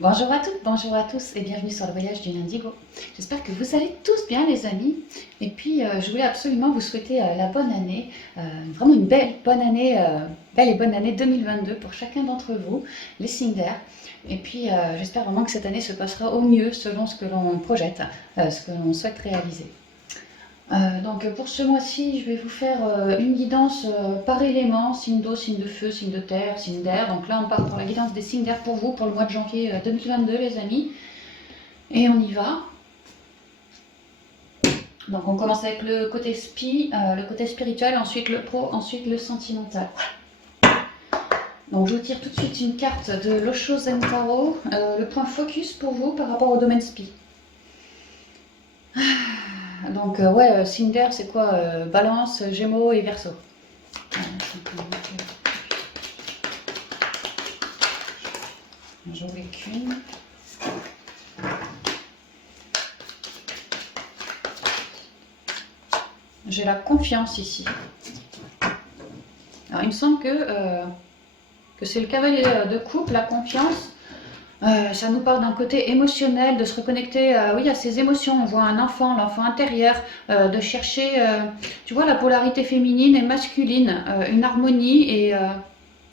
Bonjour à toutes, bonjour à tous et bienvenue sur le voyage du Indigo. J'espère que vous allez tous bien les amis. Et puis je voulais absolument vous souhaiter la bonne année, vraiment une belle bonne année, belle et bonne année 2022 pour chacun d'entre vous, les Cinder. Et puis j'espère vraiment que cette année se passera au mieux selon ce que l'on projette, ce que l'on souhaite réaliser. Donc pour ce mois-ci, je vais vous faire une guidance par élément, signe d'eau, signe de feu, signe de terre, signe d'air. Donc là, on part pour la guidance des signes d'air pour vous, pour le mois de janvier 2022, les amis. Et on y va. Donc on commence avec le côté le côté spirituel, ensuite le pro, ensuite le sentimental. Donc je vous tire tout de suite une carte de l'Osho Zen Tarot, le point focus pour vous par rapport au domaine spi. Donc ouais, signe d'air, c'est quoi Balance, Gémeaux et Verseau. J'en ai qu'une. J'ai la confiance ici. Alors il me semble que c'est le cavalier de coupe, la confiance. Ça nous parle d'un côté émotionnel, de se reconnecter oui, à ses émotions. On voit un enfant, l'enfant intérieur, de chercher, tu vois, la polarité féminine et masculine, une harmonie et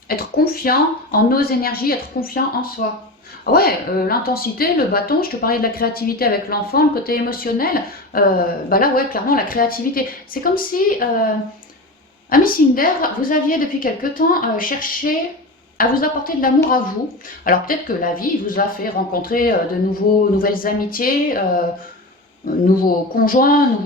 être confiant en nos énergies, être confiant en soi. Ah ouais, l'intensité, le bâton, je te parlais de la créativité avec l'enfant, le côté émotionnel, bah là ouais, clairement la créativité. C'est comme si, Ami Cinder, vous aviez depuis quelque temps cherché à vous apporter de l'amour à vous. Alors peut-être que la vie vous a fait rencontrer de nouvelles amitiés, nouveaux conjoints,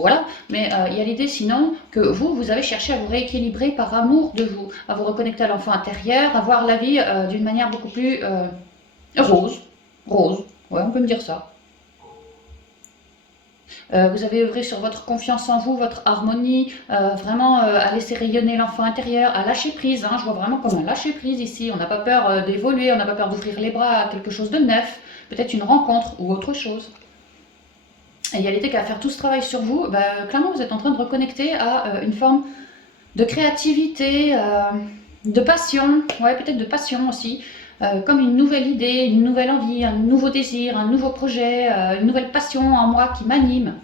voilà. Mais il y a l'idée sinon que vous avez cherché à vous rééquilibrer par amour de vous, à vous reconnecter à l'enfant intérieur, à voir la vie d'une manière beaucoup plus rose. Rose, ouais, on peut me dire ça. Vous avez œuvré sur votre confiance en vous, votre harmonie, vraiment à laisser rayonner l'enfant intérieur, à lâcher prise. Hein, je vois vraiment comme un lâcher prise ici. On n'a pas peur d'évoluer, on n'a pas peur d'ouvrir les bras à quelque chose de neuf, peut-être une rencontre ou autre chose. Et il y a l'idée qu'à faire tout ce travail sur vous, bah, clairement vous êtes en train de reconnecter à une forme de créativité, de passion, ouais, peut-être de passion aussi, comme une nouvelle idée, une nouvelle envie, un nouveau désir, un nouveau projet, une nouvelle passion en moi qui m'anime,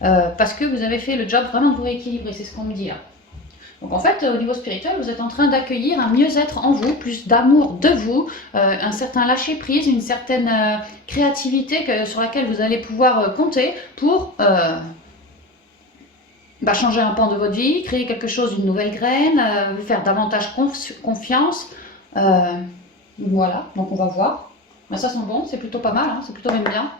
parce que vous avez fait le job vraiment de vous rééquilibrer, c'est ce qu'on me dit là. Donc en fait, au niveau spirituel, vous êtes en train d'accueillir un mieux-être en vous, plus d'amour de vous, un certain lâcher-prise, une certaine créativité sur laquelle vous allez pouvoir compter pour changer un pan de votre vie, créer quelque chose, une nouvelle graine, vous faire davantage confiance. Voilà, donc on va voir. Ben, ça sent bon, c'est plutôt pas mal, hein, c'est plutôt même bien.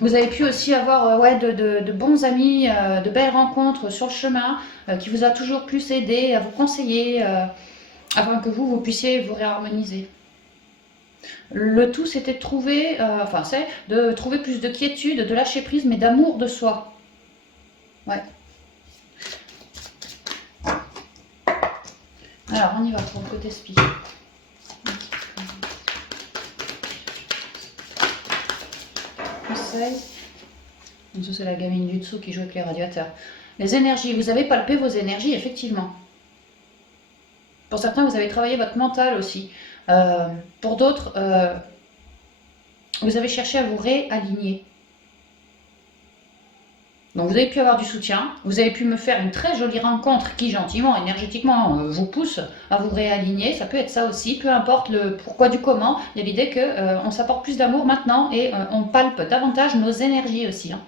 Vous avez pu aussi avoir ouais, de bons amis, de belles rencontres sur le chemin, qui vous a toujours plus aidé à vous conseiller, afin que vous puissiez vous réharmoniser. Le tout, c'était de trouver, c'est de trouver plus de quiétude, de lâcher prise, mais d'amour de soi. Ouais. Alors, on y va pour le côté spi. Conseil. Ça, c'est la gamine du dessous qui joue avec les radiateurs. Les énergies. Vous avez palpé vos énergies, effectivement. Pour certains, vous avez travaillé votre mental aussi. Pour d'autres, vous avez cherché à vous réaligner. Donc vous avez pu avoir du soutien, vous avez pu me faire une très jolie rencontre qui gentiment, énergétiquement vous pousse à vous réaligner, ça peut être ça aussi, peu importe le pourquoi du comment, il y a l'idée qu'on s'apporte plus d'amour maintenant et on palpe davantage nos énergies aussi. Hein.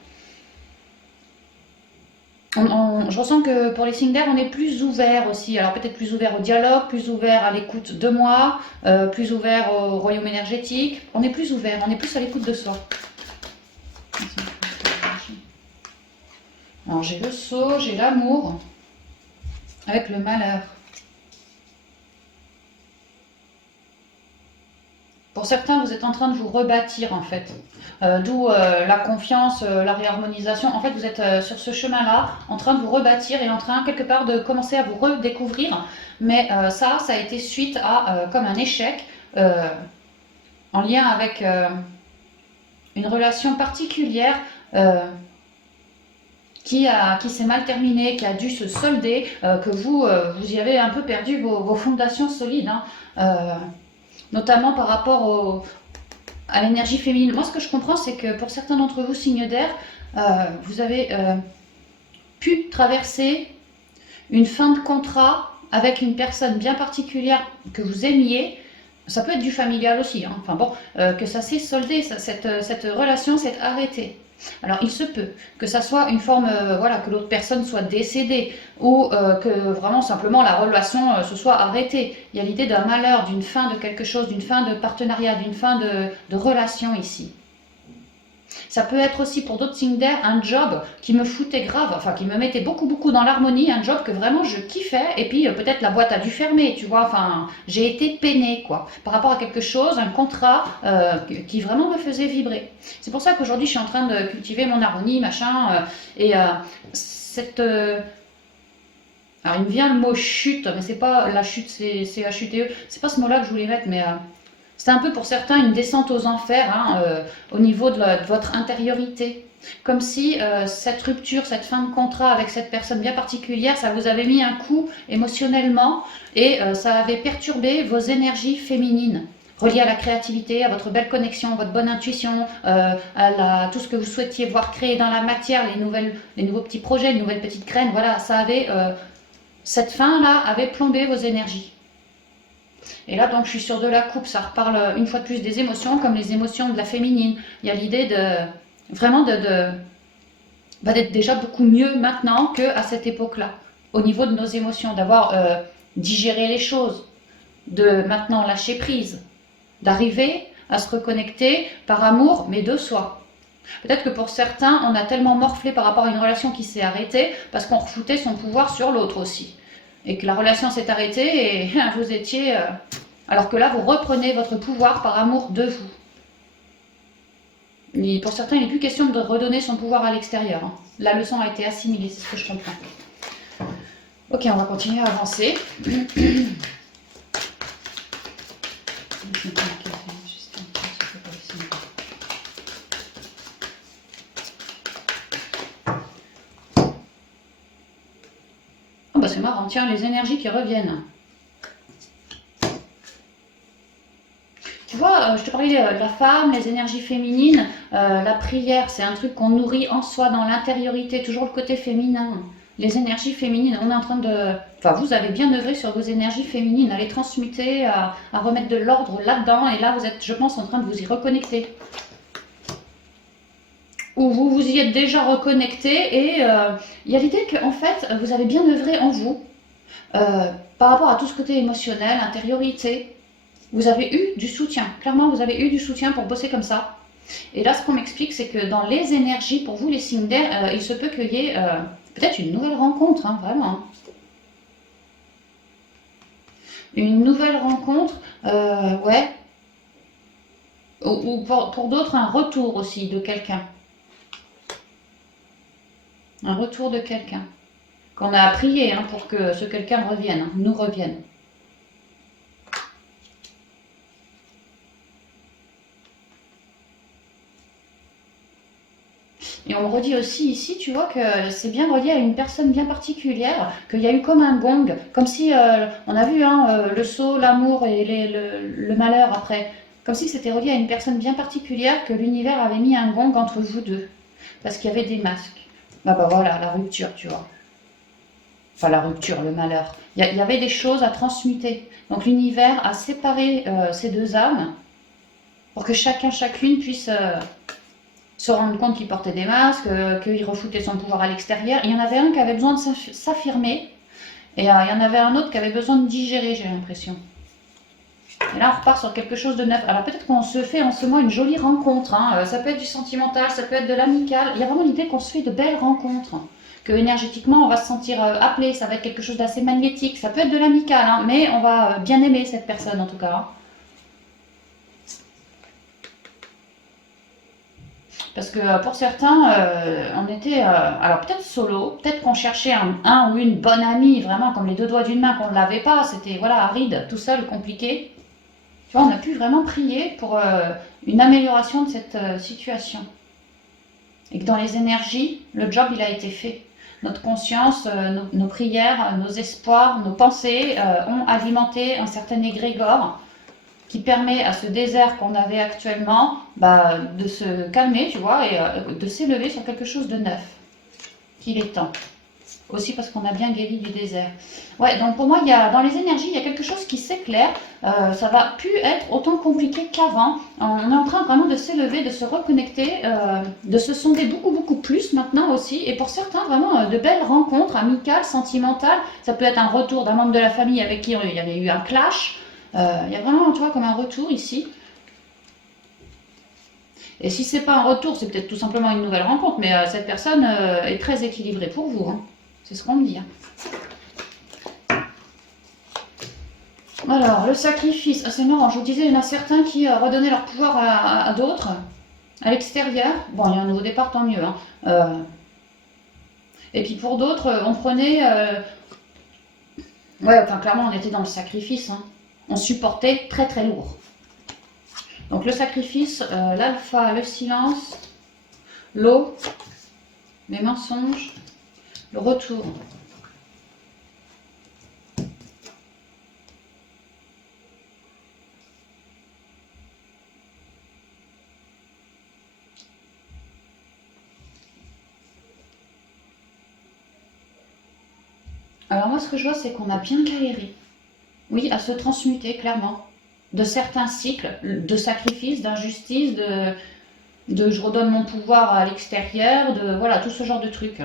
Je ressens que pour les signes d'air, on est plus ouvert aussi, alors peut-être plus ouvert au dialogue, plus ouvert à l'écoute de moi, plus ouvert au royaume énergétique, on est plus ouvert, on est plus à l'écoute de soi. Alors j'ai le sceau, j'ai l'amour, avec le malheur. Pour certains, vous êtes en train de vous rebâtir en fait. D'où la confiance, la réharmonisation. En fait, vous êtes sur ce chemin-là, en train de vous rebâtir et en train quelque part de commencer à vous redécouvrir. Mais ça a été suite à comme un échec en lien avec une relation particulière qui s'est mal terminé, qui a dû se solder, que vous y avez un peu perdu vos fondations solides. Hein. notamment par rapport à l'énergie féminine. Moi, ce que je comprends, c'est que pour certains d'entre vous, signes d'air, vous avez pu traverser une fin de contrat avec une personne bien particulière que vous aimiez. Ça peut être du familial aussi, hein. Enfin bon, que ça s'est soldé, cette relation s'est arrêtée. Alors il se peut que ça soit une forme, voilà, que l'autre personne soit décédée ou que vraiment simplement la relation se soit arrêtée. Il y a l'idée d'un malheur, d'une fin de quelque chose, d'une fin de partenariat, d'une fin de relation ici. Ça peut être aussi pour d'autres signes d'air un job qui me foutait grave, enfin qui me mettait beaucoup dans l'harmonie, un job que vraiment je kiffais, et puis peut-être la boîte a dû fermer, tu vois, enfin j'ai été peinée quoi, par rapport à quelque chose, un contrat qui vraiment me faisait vibrer. C'est pour ça qu'aujourd'hui je suis en train de cultiver mon harmonie, machin, et cette... alors il me vient le mot chute, mais c'est pas la chute, c'est H-U-T-E, c'est pas ce mot-là que je voulais mettre, mais... c'est un peu pour certains une descente aux enfers, hein, au niveau de votre intériorité. Comme si cette rupture, cette fin de contrat avec cette personne bien particulière, ça vous avait mis un coup émotionnellement et ça avait perturbé vos énergies féminines, reliées à la créativité, à votre belle connexion, à votre bonne intuition, tout ce que vous souhaitiez voir créer dans la matière, les nouveaux petits projets, les nouvelles petites graines. Voilà, ça avait, cette fin-là avait plombé vos énergies. Et là, donc, je suis sur de la coupe. Ça reparle une fois de plus des émotions, comme les émotions de la féminine. Il y a l'idée de vraiment d'être déjà beaucoup mieux maintenant qu'à cette époque-là, au niveau de nos émotions, d'avoir digéré les choses, de maintenant lâcher prise, d'arriver à se reconnecter par amour, mais de soi. Peut-être que pour certains, on a tellement morflé par rapport à une relation qui s'est arrêtée parce qu'on refoutait son pouvoir sur l'autre aussi. Et que la relation s'est arrêtée et vous étiez... alors que là, vous reprenez votre pouvoir par amour de vous. Mais pour certains, il n'est plus question de redonner son pouvoir à l'extérieur, hein. La leçon a été assimilée, c'est ce que je comprends. Ok, on va continuer à avancer. Oh bah c'est marrant, tiens, les énergies qui reviennent. Tu vois, je te parlais de la femme, les énergies féminines, la prière, c'est un truc qu'on nourrit en soi, dans l'intériorité, toujours le côté féminin. Les énergies féminines, on est en train de... Enfin, vous avez bien œuvré sur vos énergies féminines, à les transmuter, à remettre de l'ordre là-dedans, et là, vous êtes, je pense, en train de vous y reconnecter. Ou vous vous y êtes déjà reconnecté, et il y a l'idée qu'en fait, vous avez bien œuvré en vous, par rapport à tout ce côté émotionnel, intériorité. Vous avez eu du soutien. Clairement, vous avez eu du soutien pour bosser comme ça. Et là, ce qu'on m'explique, c'est que dans les énergies, pour vous, les signes d'air, il se peut qu'il y ait peut-être une nouvelle rencontre, hein, vraiment. Une nouvelle rencontre, ouais. Ou pour d'autres, un retour aussi de quelqu'un. Un retour de quelqu'un. Qu'on a prié hein, pour que ce quelqu'un revienne, hein, nous revienne. Et on me redit aussi ici, tu vois, que c'est bien relié à une personne bien particulière, qu'il y a eu comme un gong, comme si, on a vu hein, le saut, l'amour et le malheur après, comme si c'était relié à une personne bien particulière, que l'univers avait mis un gong entre vous deux, parce qu'il y avait des masques. Bah voilà, la rupture, tu vois. Enfin la rupture, le malheur. Il y avait des choses à transmuter. Donc l'univers a séparé ces deux âmes pour que chacun, chacune puisse... se rendre compte qu'il portait des masques, qu'il refoutait son pouvoir à l'extérieur. Il y en avait un qui avait besoin de s'affirmer, et il y en avait un autre qui avait besoin de digérer, j'ai l'impression. Et là, on repart sur quelque chose de neuf. Alors peut-être qu'on se fait en ce moment une jolie rencontre, hein. Ça peut être du sentimental, ça peut être de l'amical. Il y a vraiment l'idée qu'on se fait de belles rencontres, que énergétiquement, on va se sentir appelé, ça va être quelque chose d'assez magnétique. Ça peut être de l'amical, hein, mais on va bien aimer cette personne en tout cas. Parce que pour certains, on était, alors peut-être solo, peut-être qu'on cherchait un ou une bonne amie, vraiment comme les deux doigts d'une main, qu'on ne l'avait pas, c'était voilà, aride, tout seul, compliqué. Tu vois, on a pu vraiment prier pour une amélioration de cette situation. Et que dans les énergies, le job, il a été fait. Notre conscience, nos prières, nos espoirs, nos pensées ont alimenté un certain égrégore qui permet à ce désert qu'on avait actuellement bah, de se calmer, tu vois, et de s'élever sur quelque chose de neuf, qu'il est temps. Aussi parce qu'on a bien guéri du désert. Ouais, donc pour moi, dans les énergies, il y a quelque chose qui s'éclaire. Ça va plus être autant compliqué qu'avant. On est en train vraiment de s'élever, de se reconnecter, de se sonder beaucoup, beaucoup plus maintenant aussi. Et pour certains, vraiment de belles rencontres amicales, sentimentales. Ça peut être un retour d'un membre de la famille avec qui il y avait eu un clash. Il y a vraiment, tu vois, comme un retour ici. Et si c'est pas un retour, c'est peut-être tout simplement une nouvelle rencontre. Mais cette personne est très équilibrée pour vous, hein. C'est ce qu'on me dit. Alors, le sacrifice. Ah, c'est marrant, je vous disais, il y en a certains qui redonnaient leur pouvoir à d'autres, à l'extérieur. Bon, il y a un nouveau départ, tant mieux, hein. Et puis pour d'autres, on prenait... Ouais, enfin, clairement, on était dans le sacrifice, hein. On supportait très très lourd. Donc le sacrifice, l'alpha, le silence, l'eau, les mensonges, le retour. Alors moi, ce que je vois, c'est qu'on a bien galéré. Oui, à se transmuter, clairement. De certains cycles, de sacrifices, d'injustice, de je redonne mon pouvoir à l'extérieur, de voilà, tout ce genre de trucs.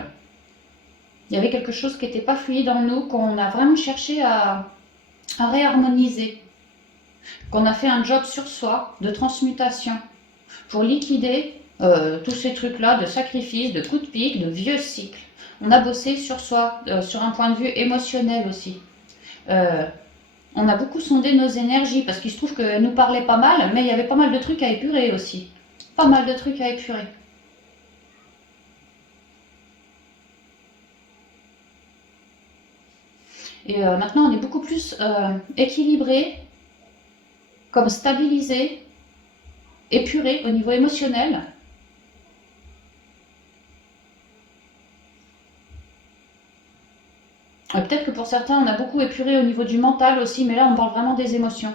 Il y avait quelque chose qui n'était pas fluide en nous, qu'on a vraiment cherché à réharmoniser, qu'on a fait un job sur soi, de transmutation, pour liquider tous ces trucs-là de sacrifice, de coups de pique, de vieux cycles. On a bossé sur soi, sur un point de vue émotionnel aussi. On a beaucoup sondé nos énergies, parce qu'il se trouve qu'elles nous parlaient pas mal, mais il y avait pas mal de trucs à épurer aussi. Pas mal de trucs à épurer. Et maintenant, on est beaucoup plus équilibré, comme stabilisé, épuré au niveau émotionnel. Peut-être que pour certains, on a beaucoup épuré au niveau du mental aussi, mais là, on parle vraiment des émotions.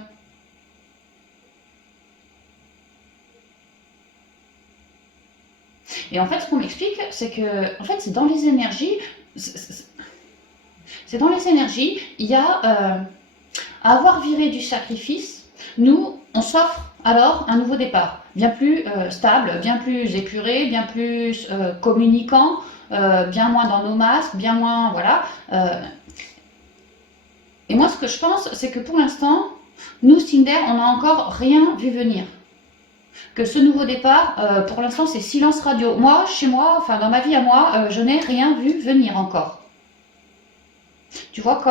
Et en fait, ce qu'on m'explique, c'est que, en fait, c'est dans les énergies, c'est dans les énergies, il y a à avoir viré du sacrifice, nous, on s'offre alors un nouveau départ, bien plus stable, bien plus épuré, bien plus communicant, bien moins dans nos masques, bien moins, voilà. Et moi, ce que je pense, c'est que pour l'instant, nous, Cinder, on n'a encore rien vu venir. Que ce nouveau départ, pour l'instant, c'est silence radio. Moi, chez moi, enfin dans ma vie à moi, je n'ai rien vu venir encore. Tu vois,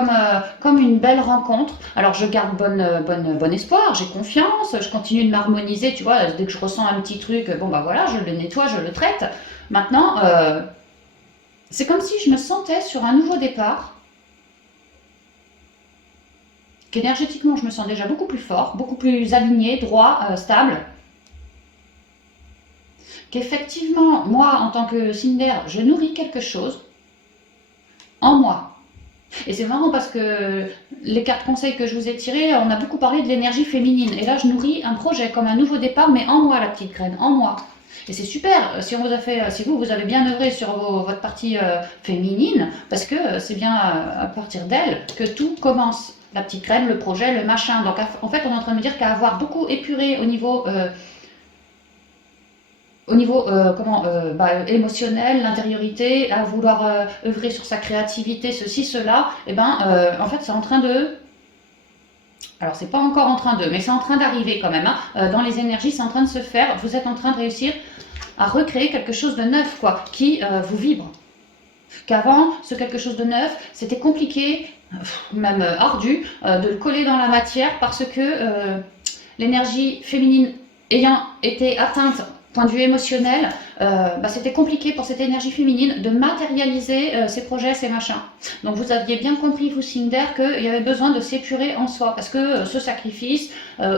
comme une belle rencontre. Alors, je garde bon espoir, j'ai confiance, je continue de m'harmoniser, tu vois, dès que je ressens un petit truc, bon bah voilà, je le nettoie, je le traite. Maintenant, c'est comme si je me sentais sur un nouveau départ, qu'énergétiquement, je me sens déjà beaucoup plus fort, beaucoup plus aligné, droit, stable. Qu'effectivement, moi, en tant que Cinder, je nourris quelque chose en moi. Et c'est marrant parce que les 4 conseils que je vous ai tirés, on a beaucoup parlé de l'énergie féminine. Et là, je nourris un projet comme un nouveau départ, mais en moi, la petite graine, en moi. Et c'est super si on vous a fait, si vous avez bien œuvré sur votre partie féminine, parce que c'est bien à partir d'elle que tout commence. La petite graine, le projet, le machin. Donc en fait, on est en train de me dire qu'à avoir beaucoup épuré au niveau émotionnel, l'intériorité, à vouloir œuvrer sur sa créativité, ceci, cela, et en fait, c'est en train de... Alors, c'est pas encore en train de, mais c'est en train d'arriver quand même, hein. Dans les énergies, c'est en train de se faire. Vous êtes en train de réussir à recréer quelque chose de neuf, quoi, qui vous vibre. Qu'avant, ce quelque chose de neuf, c'était compliqué, même ardu, de le coller dans la matière parce que l'énergie féminine ayant été atteinte point de vue émotionnel, c'était compliqué pour cette énergie féminine de matérialiser ses projets, ses machins. Donc vous aviez bien compris, vous Cinder, qu'il y avait besoin de s'épurer en soi, parce que ce sacrifice,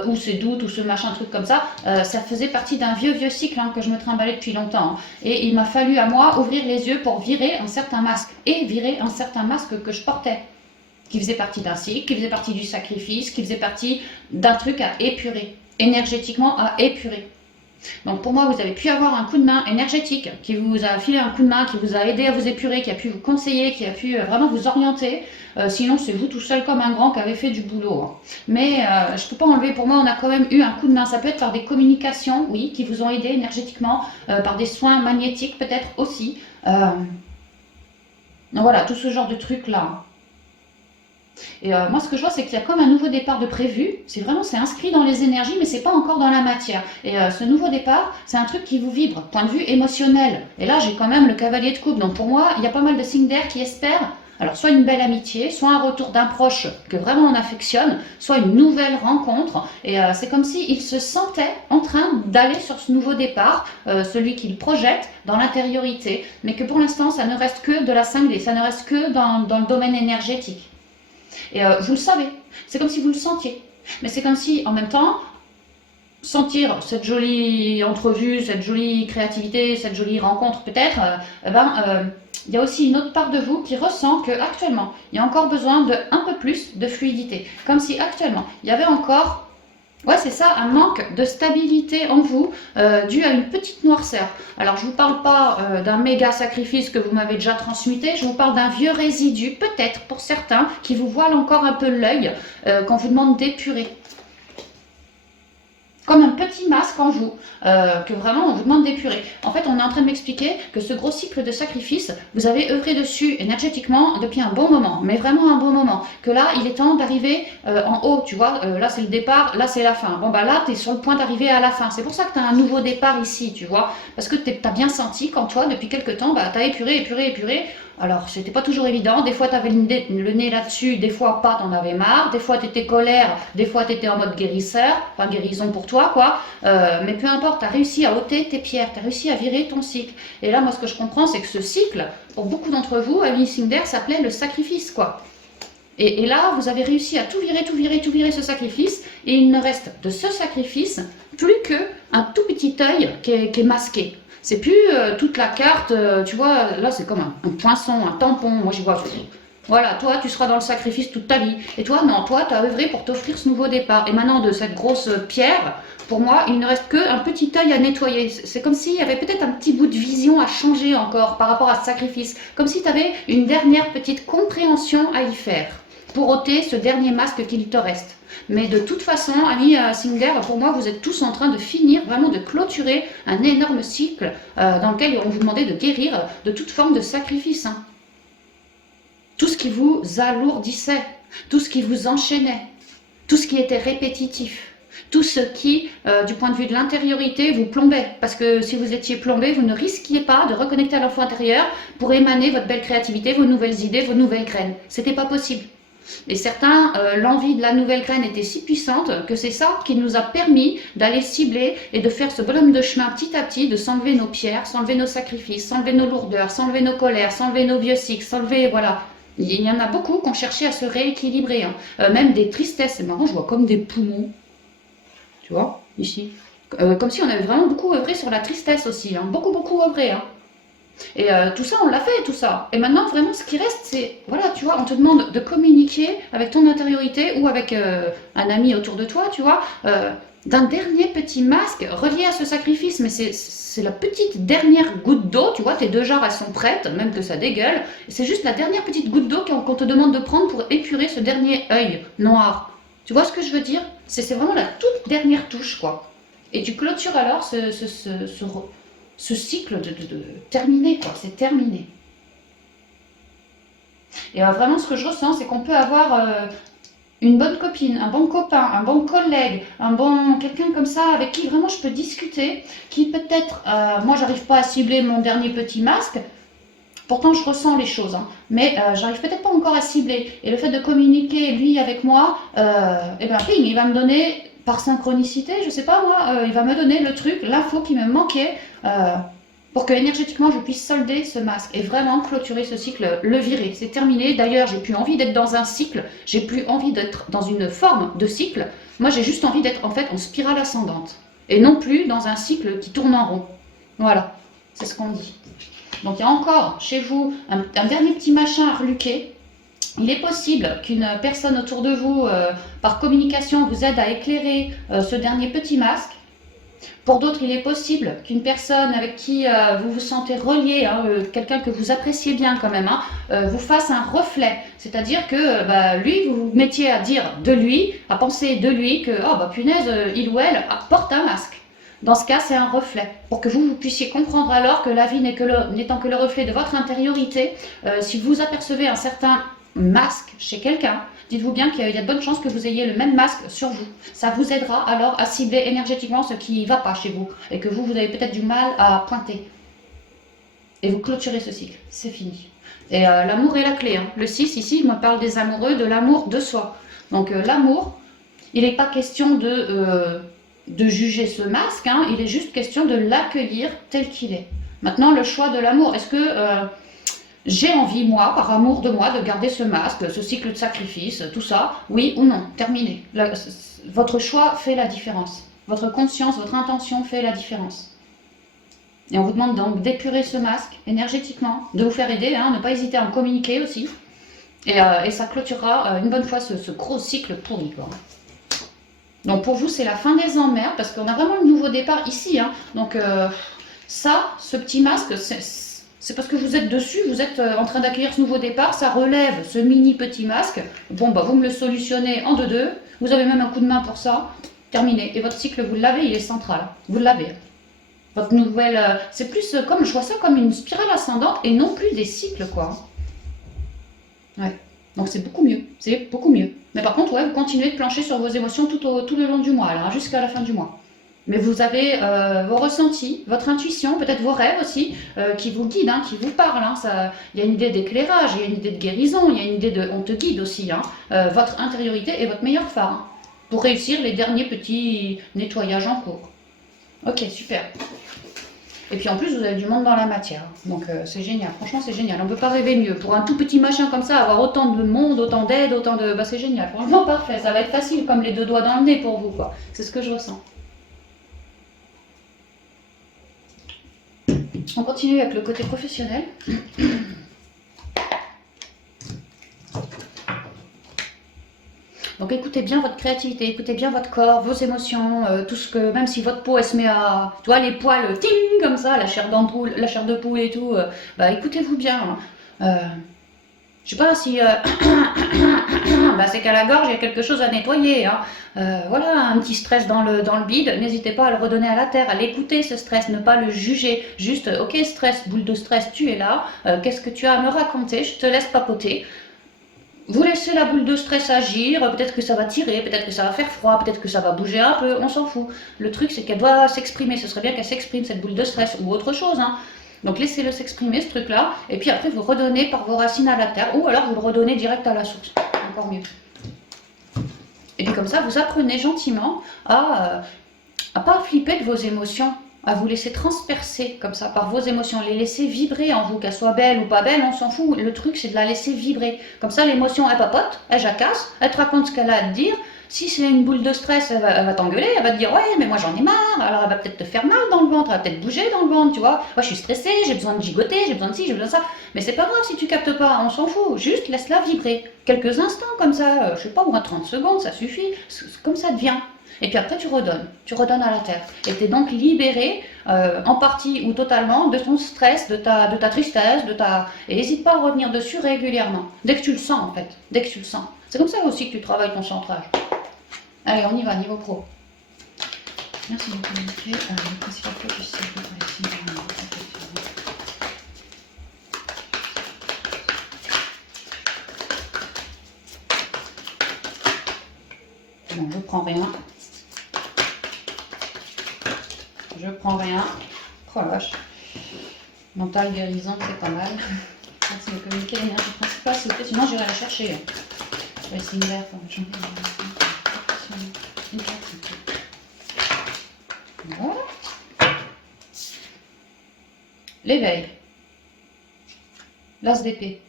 ou ces doutes, ou ce machin truc comme ça, ça faisait partie d'un vieux cycle que je me trimballais depuis longtemps. Et il m'a fallu à moi ouvrir les yeux pour virer un certain masque, et virer un certain masque que je portais. qui faisait partie d'un cycle, qui faisait partie du sacrifice, qui faisait partie d'un truc à épurer, énergétiquement à épurer. Donc pour moi, vous avez pu avoir un coup de main énergétique qui vous a filé un coup de main, qui vous a aidé à vous épurer, qui a pu vous conseiller, qui a pu vraiment vous orienter. Sinon, c'est vous tout seul comme un grand qui avez fait du boulot. Hein. Mais je ne peux pas enlever, pour moi, on a quand même eu un coup de main. Ça peut être par des communications, oui, qui vous ont aidé énergétiquement, par des soins magnétiques peut-être aussi. Voilà, tout ce genre de trucs-là. Et moi, ce que je vois, c'est qu'il y a comme un nouveau départ de prévu. C'est inscrit dans les énergies, mais c'est pas encore dans la matière. Et ce nouveau départ, c'est un truc qui vous vibre, point de vue émotionnel. Et là, j'ai quand même le cavalier de coupe. Donc pour moi, il y a pas mal de signes d'air qui espèrent. Alors soit une belle amitié, soit un retour d'un proche que vraiment on affectionne, soit une nouvelle rencontre. Et c'est comme s'il se sentait en train d'aller sur ce nouveau départ, celui qu'il projette dans l'intériorité. Mais que pour l'instant, ça ne reste que de la 5D, ça ne reste que dans le domaine énergétique. Et vous le savez, c'est comme si vous le sentiez. Mais c'est comme si, en même temps, sentir cette jolie entrevue, cette jolie créativité, cette jolie rencontre peut-être, il y a aussi une autre part de vous qui ressent qu'actuellement, il y a encore besoin d'un peu plus de fluidité. Comme si actuellement, il y avait encore... Ouais, c'est ça, un manque de stabilité en vous dû à une petite noirceur. Alors, je ne vous parle pas d'un méga sacrifice que vous m'avez déjà transmuté, je vous parle d'un vieux résidu, peut-être pour certains, qui vous voile encore un peu l'œil quand vous demande d'épurer. Comme un petit masque en vous, que vraiment on vous demande d'épurer. En fait, on est en train de m'expliquer que ce gros cycle de sacrifice, vous avez œuvré dessus énergétiquement depuis un bon moment, mais vraiment un bon moment. Que là, il est temps d'arriver en haut, tu vois. Là, c'est le départ, là, c'est la fin. Bon, bah là, tu es sur le point d'arriver à la fin. C'est pour ça que tu as un nouveau départ ici, tu vois. Parce que tu as bien senti qu'en toi, depuis quelques temps, bah, tu as épuré. Alors, c'était pas toujours évident. Des fois, tu avais le nez là-dessus, des fois pas, t'en avais marre. Des fois, tu étais colère, des fois, tu étais en mode guérisseur, enfin guérison pour toi, quoi. Mais peu importe, tu as réussi à ôter tes pierres, tu as réussi à virer ton cycle. Et là, moi, ce que je comprends, c'est que ce cycle, pour beaucoup d'entre vous, à Missing There, s'appelait le sacrifice, quoi. Et là, vous avez réussi à tout virer ce sacrifice, et il ne reste de ce sacrifice plus qu'un tout petit œil qui est masqué. C'est plus toute la carte, tu vois, là c'est comme un poinçon, un tampon, moi j'y vois. Voilà, toi tu seras dans le sacrifice toute ta vie. Et toi non, toi tu as œuvré pour t'offrir ce nouveau départ. Et maintenant de cette grosse pierre, pour moi il ne reste qu'un petit œil à nettoyer. C'est comme s'il y avait peut-être un petit bout de vision à changer encore par rapport à ce sacrifice. Comme si tu avais une dernière petite compréhension à y faire pour ôter ce dernier masque qu'il te reste. Mais de toute façon, Annie Singer, pour moi, vous êtes tous en train de finir, vraiment de clôturer un énorme cycle dans lequel on vous demandait de guérir de toute forme de sacrifice. Hein. Tout ce qui vous alourdissait, tout ce qui vous enchaînait, tout ce qui était répétitif, tout ce qui, du point de vue de l'intériorité, vous plombait. Parce que si vous étiez plombé, vous ne risquiez pas de reconnecter à l'enfant intérieur pour émaner votre belle créativité, vos nouvelles idées, vos nouvelles graines. C'était pas possible. Et certains, l'envie de la nouvelle graine était si puissante que c'est ça qui nous a permis d'aller cibler et de faire ce bonhomme de chemin petit à petit, de s'enlever nos pierres, s'enlever nos sacrifices, s'enlever nos lourdeurs, s'enlever nos colères, s'enlever nos vieux cycles, s'enlever, voilà. Il y en a beaucoup qui ont cherché à se rééquilibrer, hein. Même des tristesses, c'est marrant, je vois comme des poumons, tu vois, ici. Comme si on avait vraiment beaucoup œuvré sur la tristesse aussi, hein. Beaucoup œuvré, hein. Et tout ça, on l'a fait, tout ça. Et maintenant, vraiment, ce qui reste, c'est, voilà, tu vois, on te demande de communiquer avec ton intériorité ou avec un ami autour de toi, tu vois, d'un dernier petit masque relié à ce sacrifice. Mais c'est la petite dernière goutte d'eau, tu vois, tes 2 jarres, elles sont prêtes, même que ça dégueule. C'est juste la dernière petite goutte d'eau qu'on te demande de prendre pour épurer ce dernier œil noir. Tu vois ce que je veux dire? C'est vraiment la toute dernière touche, quoi. Et tu clôtures alors ce cycle de terminé, quoi, c'est terminé. Et vraiment, ce que je ressens, c'est qu'on peut avoir une bonne copine, un bon copain, un bon collègue, quelqu'un comme ça avec qui vraiment je peux discuter, qui peut-être, moi j'arrive pas à cibler mon dernier petit masque, pourtant je ressens les choses, hein, mais j'arrive peut-être pas encore à cibler. Et le fait de communiquer lui avec moi, et ben ping, il va me donner par synchronicité, je sais pas moi, il va me donner le truc, l'info qui me manquait pour que énergétiquement je puisse solder ce masque et vraiment clôturer ce cycle, le virer. C'est terminé. D'ailleurs, j'ai plus envie d'être dans un cycle, j'ai plus envie d'être dans une forme de cycle. Moi, j'ai juste envie d'être en fait en spirale ascendante et non plus dans un cycle qui tourne en rond. Voilà, c'est ce qu'on dit. Donc il y a encore chez vous un dernier petit machin à reluquer. Il est possible qu'une personne autour de vous, par communication, vous aide à éclairer ce dernier petit masque. Pour d'autres, il est possible qu'une personne avec qui vous vous sentez relié, hein, quelqu'un que vous appréciez bien quand même, hein, vous fasse un reflet. C'est-à-dire que lui, vous vous mettiez à dire de lui, à penser de lui que, oh bah punaise, il ou elle porte un masque. Dans ce cas, c'est un reflet. Pour que vous puissiez comprendre alors que la vie n'étant que le reflet de votre intériorité, si vous apercevez un certain masque chez quelqu'un, dites-vous bien qu'il y a de bonnes chances que vous ayez le même masque sur vous. Ça vous aidera alors à cibler énergétiquement ce qui ne va pas chez vous et que vous avez peut-être du mal à pointer. Et vous clôturez ce cycle. C'est fini. Et l'amour est la clé. Hein. Le 6, ici, il me parle des amoureux, de l'amour de soi. Donc l'amour, il n'est pas question de juger ce masque, hein, il est juste question de l'accueillir tel qu'il est. Maintenant, le choix de l'amour, est-ce que j'ai envie, moi, par amour de moi, de garder ce masque, ce cycle de sacrifice, tout ça, oui ou non, terminé. Votre choix fait la différence. Votre conscience, votre intention fait la différence. Et on vous demande donc d'épurer ce masque énergétiquement, de vous faire aider, hein, ne pas hésiter à en communiquer aussi. Et ça clôturera une bonne fois ce gros cycle pourri, quoi. Donc pour vous, c'est la fin des emmerdes, parce qu'on a vraiment le nouveau départ ici. Hein. Donc ça, ce petit masque, c'est parce que vous êtes dessus, vous êtes en train d'accueillir ce nouveau départ, ça relève ce mini petit masque. Bon, bah vous me le solutionnez en 2-2, vous avez même un coup de main pour ça, terminé. Et votre cycle, vous l'avez, il est central, vous l'avez. Votre nouvelle, c'est plus comme, je vois ça comme une spirale ascendante et non plus des cycles, quoi. Ouais. Donc c'est beaucoup mieux, c'est beaucoup mieux. Mais par contre, ouais, vous continuez de plancher sur vos émotions tout le long du mois, alors, jusqu'à la fin du mois. Mais vous avez vos ressentis, votre intuition, peut-être vos rêves aussi, qui vous guident, hein, qui vous parlent. Hein, il y a une idée d'éclairage, il y a une idée de guérison, il y a une idée de... On te guide aussi. Hein, votre intériorité est votre meilleur phare hein, pour réussir les derniers petits nettoyages en cours. Ok, super. Et puis en plus, vous avez du monde dans la matière. Donc c'est génial, franchement c'est génial. On ne peut pas rêver mieux. Pour un tout petit machin comme ça, avoir autant de monde, autant d'aide, autant de... Bah c'est génial, franchement parfait. Ça va être facile comme les 2 doigts dans le nez pour vous, quoi. C'est ce que je ressens. On continue avec le côté professionnel. Donc écoutez bien votre créativité, écoutez bien votre corps, vos émotions, tout ce que, même si votre peau elle se met à, tu vois les poils, ting comme ça, la chair d'ampoule, la chair de poule et tout, bah écoutez-vous bien. Je sais pas si, bah c'est qu'à la gorge il y a quelque chose à nettoyer. Hein. Voilà, un petit stress dans le bide, n'hésitez pas à le redonner à la terre, à l'écouter ce stress, ne pas le juger. Juste, ok stress, boule de stress, tu es là, qu'est-ce que tu as à me raconter, je te laisse papoter. Vous laissez la boule de stress agir, peut-être que ça va tirer, peut-être que ça va faire froid, peut-être que ça va bouger un peu, on s'en fout. Le truc c'est qu'elle doit s'exprimer, ce serait bien qu'elle s'exprime cette boule de stress ou autre chose. Hein. Donc laissez-le s'exprimer ce truc-là, et puis après vous redonnez par vos racines à la terre, ou alors vous le redonnez direct à la source, encore mieux. Et puis comme ça vous apprenez gentiment à pas flipper de vos émotions, à vous laisser transpercer comme ça par vos émotions, les laisser vibrer en vous, qu'elles soient belles ou pas belles, on s'en fout. Le truc c'est de la laisser vibrer. Comme ça l'émotion elle papote, elle jacasse, elle te raconte ce qu'elle a à te dire. Si c'est une boule de stress, elle va t'engueuler, elle va te dire ouais mais moi j'en ai marre, alors elle va peut-être te faire mal dans le ventre, elle va peut-être bouger dans le ventre, tu vois. Moi je suis stressée, j'ai besoin de gigoter, j'ai besoin de ci, j'ai besoin de ça. Mais c'est pas grave si tu captes pas, on s'en fout, juste laisse-la vibrer. Quelques instants comme ça, je sais pas, ou 30 secondes, ça suffit, comme ça devient. Et puis après tu redonnes à la terre. Et tu es donc libéré en partie ou totalement de ton stress, de ta tristesse, et n'hésite pas à revenir dessus régulièrement. Dès que tu le sens en fait, dès que tu le sens. C'est comme ça aussi que tu travailles ton centrage. Allez, on y va, niveau pro. Merci de communiquer. Le principal focus, c'est bon, je prends rien. Je prends rien. Oh la vache. Mental, guérison, c'est pas mal. Merci de communiquer l'énergie principale, s'il vous plaît. Sinon, j'irai la chercher. Je vais essayer de l'air pour changer. Voilà. L'éveil. L'as d'épée.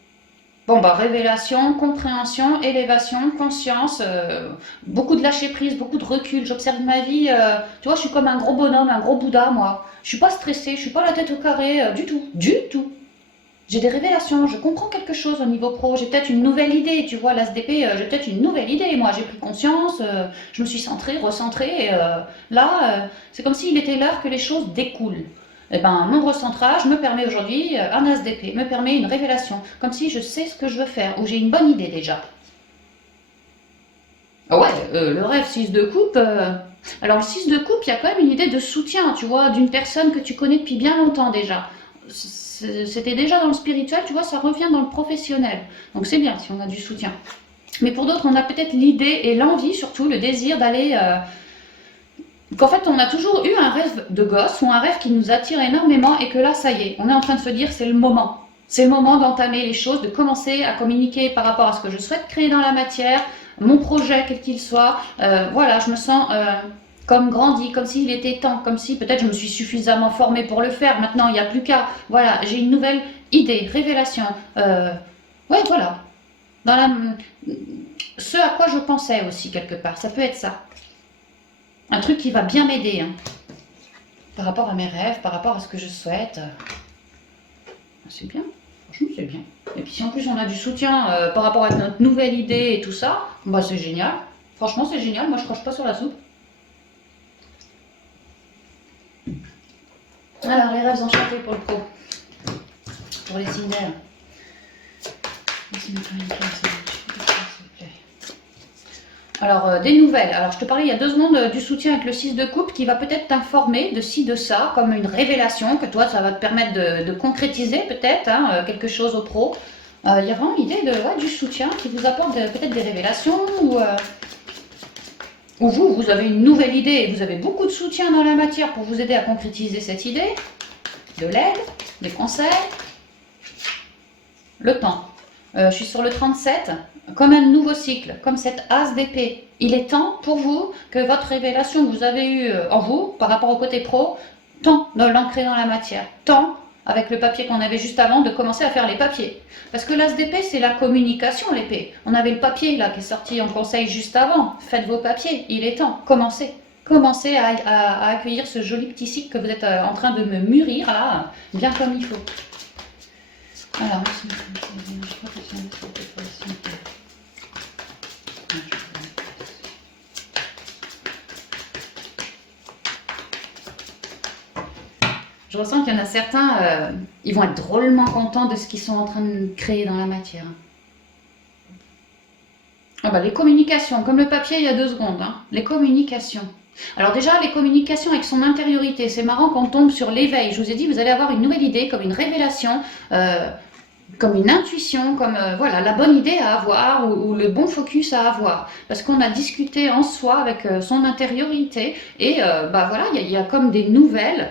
Bon, bah, révélation, compréhension, élévation, conscience, beaucoup de lâcher prise, beaucoup de recul. J'observe ma vie, tu vois, je suis comme un gros bonhomme, un gros Bouddha, moi. Je suis pas stressée, je suis pas la tête au carré, du tout, du tout. J'ai des révélations, je comprends quelque chose au niveau pro, j'ai peut-être une nouvelle idée, tu vois, l'ASDP, j'ai peut-être une nouvelle idée, moi j'ai pris conscience, je me suis centrée, recentrée, et là, c'est comme s'il était l'heure que les choses découlent. Et ben, mon recentrage me permet aujourd'hui, un ASDP, me permet une révélation, comme si je sais ce que je veux faire, ou j'ai une bonne idée déjà. Ah ouais, le rêve 6 de coupe, alors le 6 de coupe, il y a quand même une idée de soutien, tu vois, d'une personne que tu connais depuis bien longtemps déjà. C'était déjà dans le spirituel, tu vois, ça revient dans le professionnel. Donc c'est bien si on a du soutien. Mais pour d'autres, on a peut-être l'idée et l'envie, surtout le désir d'aller... qu'en fait, on a toujours eu un rêve de gosse ou un rêve qui nous attire énormément et que là, ça y est, on est en train de se dire c'est le moment. C'est le moment d'entamer les choses, de commencer à communiquer par rapport à ce que je souhaite créer dans la matière, mon projet, quel qu'il soit. Voilà, je me sens comme grandi, comme s'il était temps, comme si peut-être je me suis suffisamment formée pour le faire. Maintenant, il n'y a plus qu'à. Voilà, j'ai une nouvelle idée, révélation. Ouais, voilà. Dans la, ce à quoi je pensais aussi, quelque part. Ça peut être ça. Un truc qui va bien m'aider. Hein, par rapport à mes rêves, par rapport à ce que je souhaite. C'est bien. Franchement, c'est bien. Et puis si en plus on a du soutien par rapport à notre nouvelle idée et tout ça, bah c'est génial. Franchement, c'est génial. Moi, je crache pas sur la soupe. Alors, les rêves enchantés pour le pro. Pour les signes d'air. Alors, des nouvelles. Alors, je te parlais il y a 2 secondes du soutien avec le 6 de coupe qui va peut-être t'informer de ci, de ça, comme une révélation que toi, ça va te permettre de concrétiser peut-être hein, quelque chose au pro. Il y a vraiment l'idée du soutien qui vous apporte peut-être des révélations ou vous avez une nouvelle idée et vous avez beaucoup de soutien dans la matière pour vous aider à concrétiser cette idée, de l'aide, des conseils, le temps. Je suis sur le 37, comme un nouveau cycle, comme cette as d'épée. Il est temps pour vous que votre révélation que vous avez eue en vous, par rapport au côté pro, temps de l'ancrer dans la matière, temps avec le papier qu'on avait juste avant, de commencer à faire les papiers. Parce que l'as d'épée, c'est la communication, l'épée. On avait le papier là qui est sorti en conseil juste avant. Faites vos papiers, il est temps, commencez. Commencez à accueillir ce joli petit cycle que vous êtes en train de me mûrir là, bien comme il faut. Alors, je ressens qu'il y en a certains, ils vont être drôlement contents de ce qu'ils sont en train de créer dans la matière. Ah bah, les communications, comme le papier il y a 2 secondes, hein, les communications. Alors déjà, les communications avec son intériorité, c'est marrant qu'on tombe sur l'éveil. Je vous ai dit, vous allez avoir une nouvelle idée, comme une révélation, comme une intuition, comme voilà, la bonne idée à avoir ou le bon focus à avoir. Parce qu'on a discuté en soi avec son intériorité et bah voilà, il y a comme des nouvelles.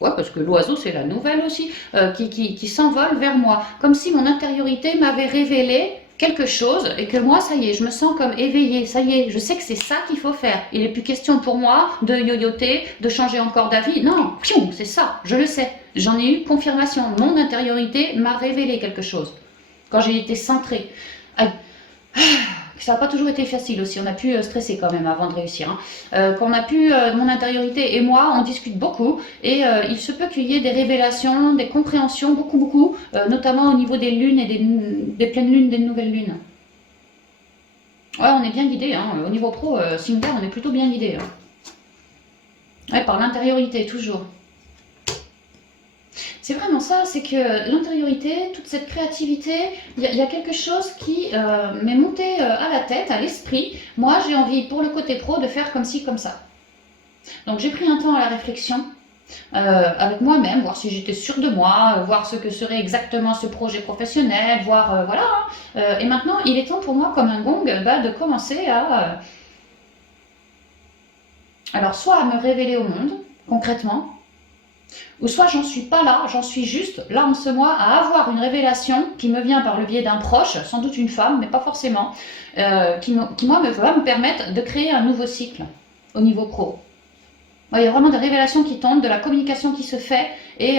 Ouais, parce que l'oiseau, c'est la nouvelle aussi, qui s'envole vers moi. Comme si mon intériorité m'avait révélé quelque chose et que moi, ça y est, je me sens comme éveillée. Ça y est, je sais que c'est ça qu'il faut faire. Il n'est plus question pour moi de yoyoter, de changer encore d'avis. Non, c'est ça, je le sais. J'en ai eu confirmation. Mon intériorité m'a révélé quelque chose. Quand j'ai été centrée. Ça n'a pas toujours été facile aussi, on a pu stresser quand même avant de réussir. Hein. Qu'on a pu, mon intériorité et moi, on discute beaucoup et il se peut qu'il y ait des révélations, des compréhensions, beaucoup, notamment au niveau des lunes et des pleines lunes, des nouvelles lunes. Ouais, on est bien guidé, hein. Au niveau pro, Singer, on est plutôt bien guidé. Hein. Ouais, par l'intériorité, toujours. C'est vraiment ça, c'est que l'intériorité, toute cette créativité, il y a quelque chose qui m'est monté à la tête, à l'esprit. Moi, j'ai envie, pour le côté pro, de faire comme ci, comme ça. Donc, j'ai pris un temps à la réflexion avec moi-même, voir si j'étais sûre de moi, voir ce que serait exactement ce projet professionnel, voir, voilà. Hein. Et maintenant, il est temps pour moi, comme un gong, de commencer à... alors, soit à me révéler au monde, concrètement, ou soit j'en suis pas là, j'en suis juste là en ce mois à avoir une révélation qui me vient par le biais d'un proche, sans doute une femme, mais pas forcément, qui moi va me permettre de créer un nouveau cycle au niveau pro. Il y a vraiment des révélations qui tombent, de la communication qui se fait, et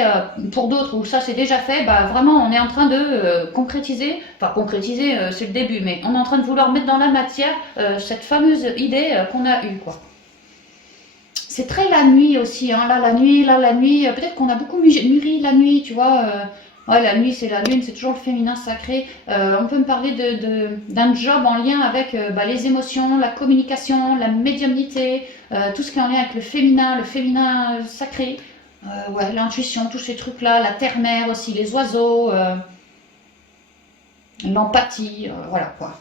pour d'autres où ça c'est déjà fait, bah, vraiment on est en train de concrétiser, enfin concrétiser c'est le début, mais on est en train de vouloir mettre dans la matière cette fameuse idée qu'on a eue, quoi. C'est très la nuit aussi, hein. Là la nuit, peut-être qu'on a beaucoup mûri la nuit, tu vois. Ouais, la nuit, c'est la lune, c'est toujours le féminin sacré. On peut me parler d'un job en lien avec les émotions, la communication, la médiumnité, tout ce qui est en lien avec le féminin sacré. Ouais, l'intuition, tous ces trucs-là, la terre-mère aussi, les oiseaux, l'empathie, voilà quoi.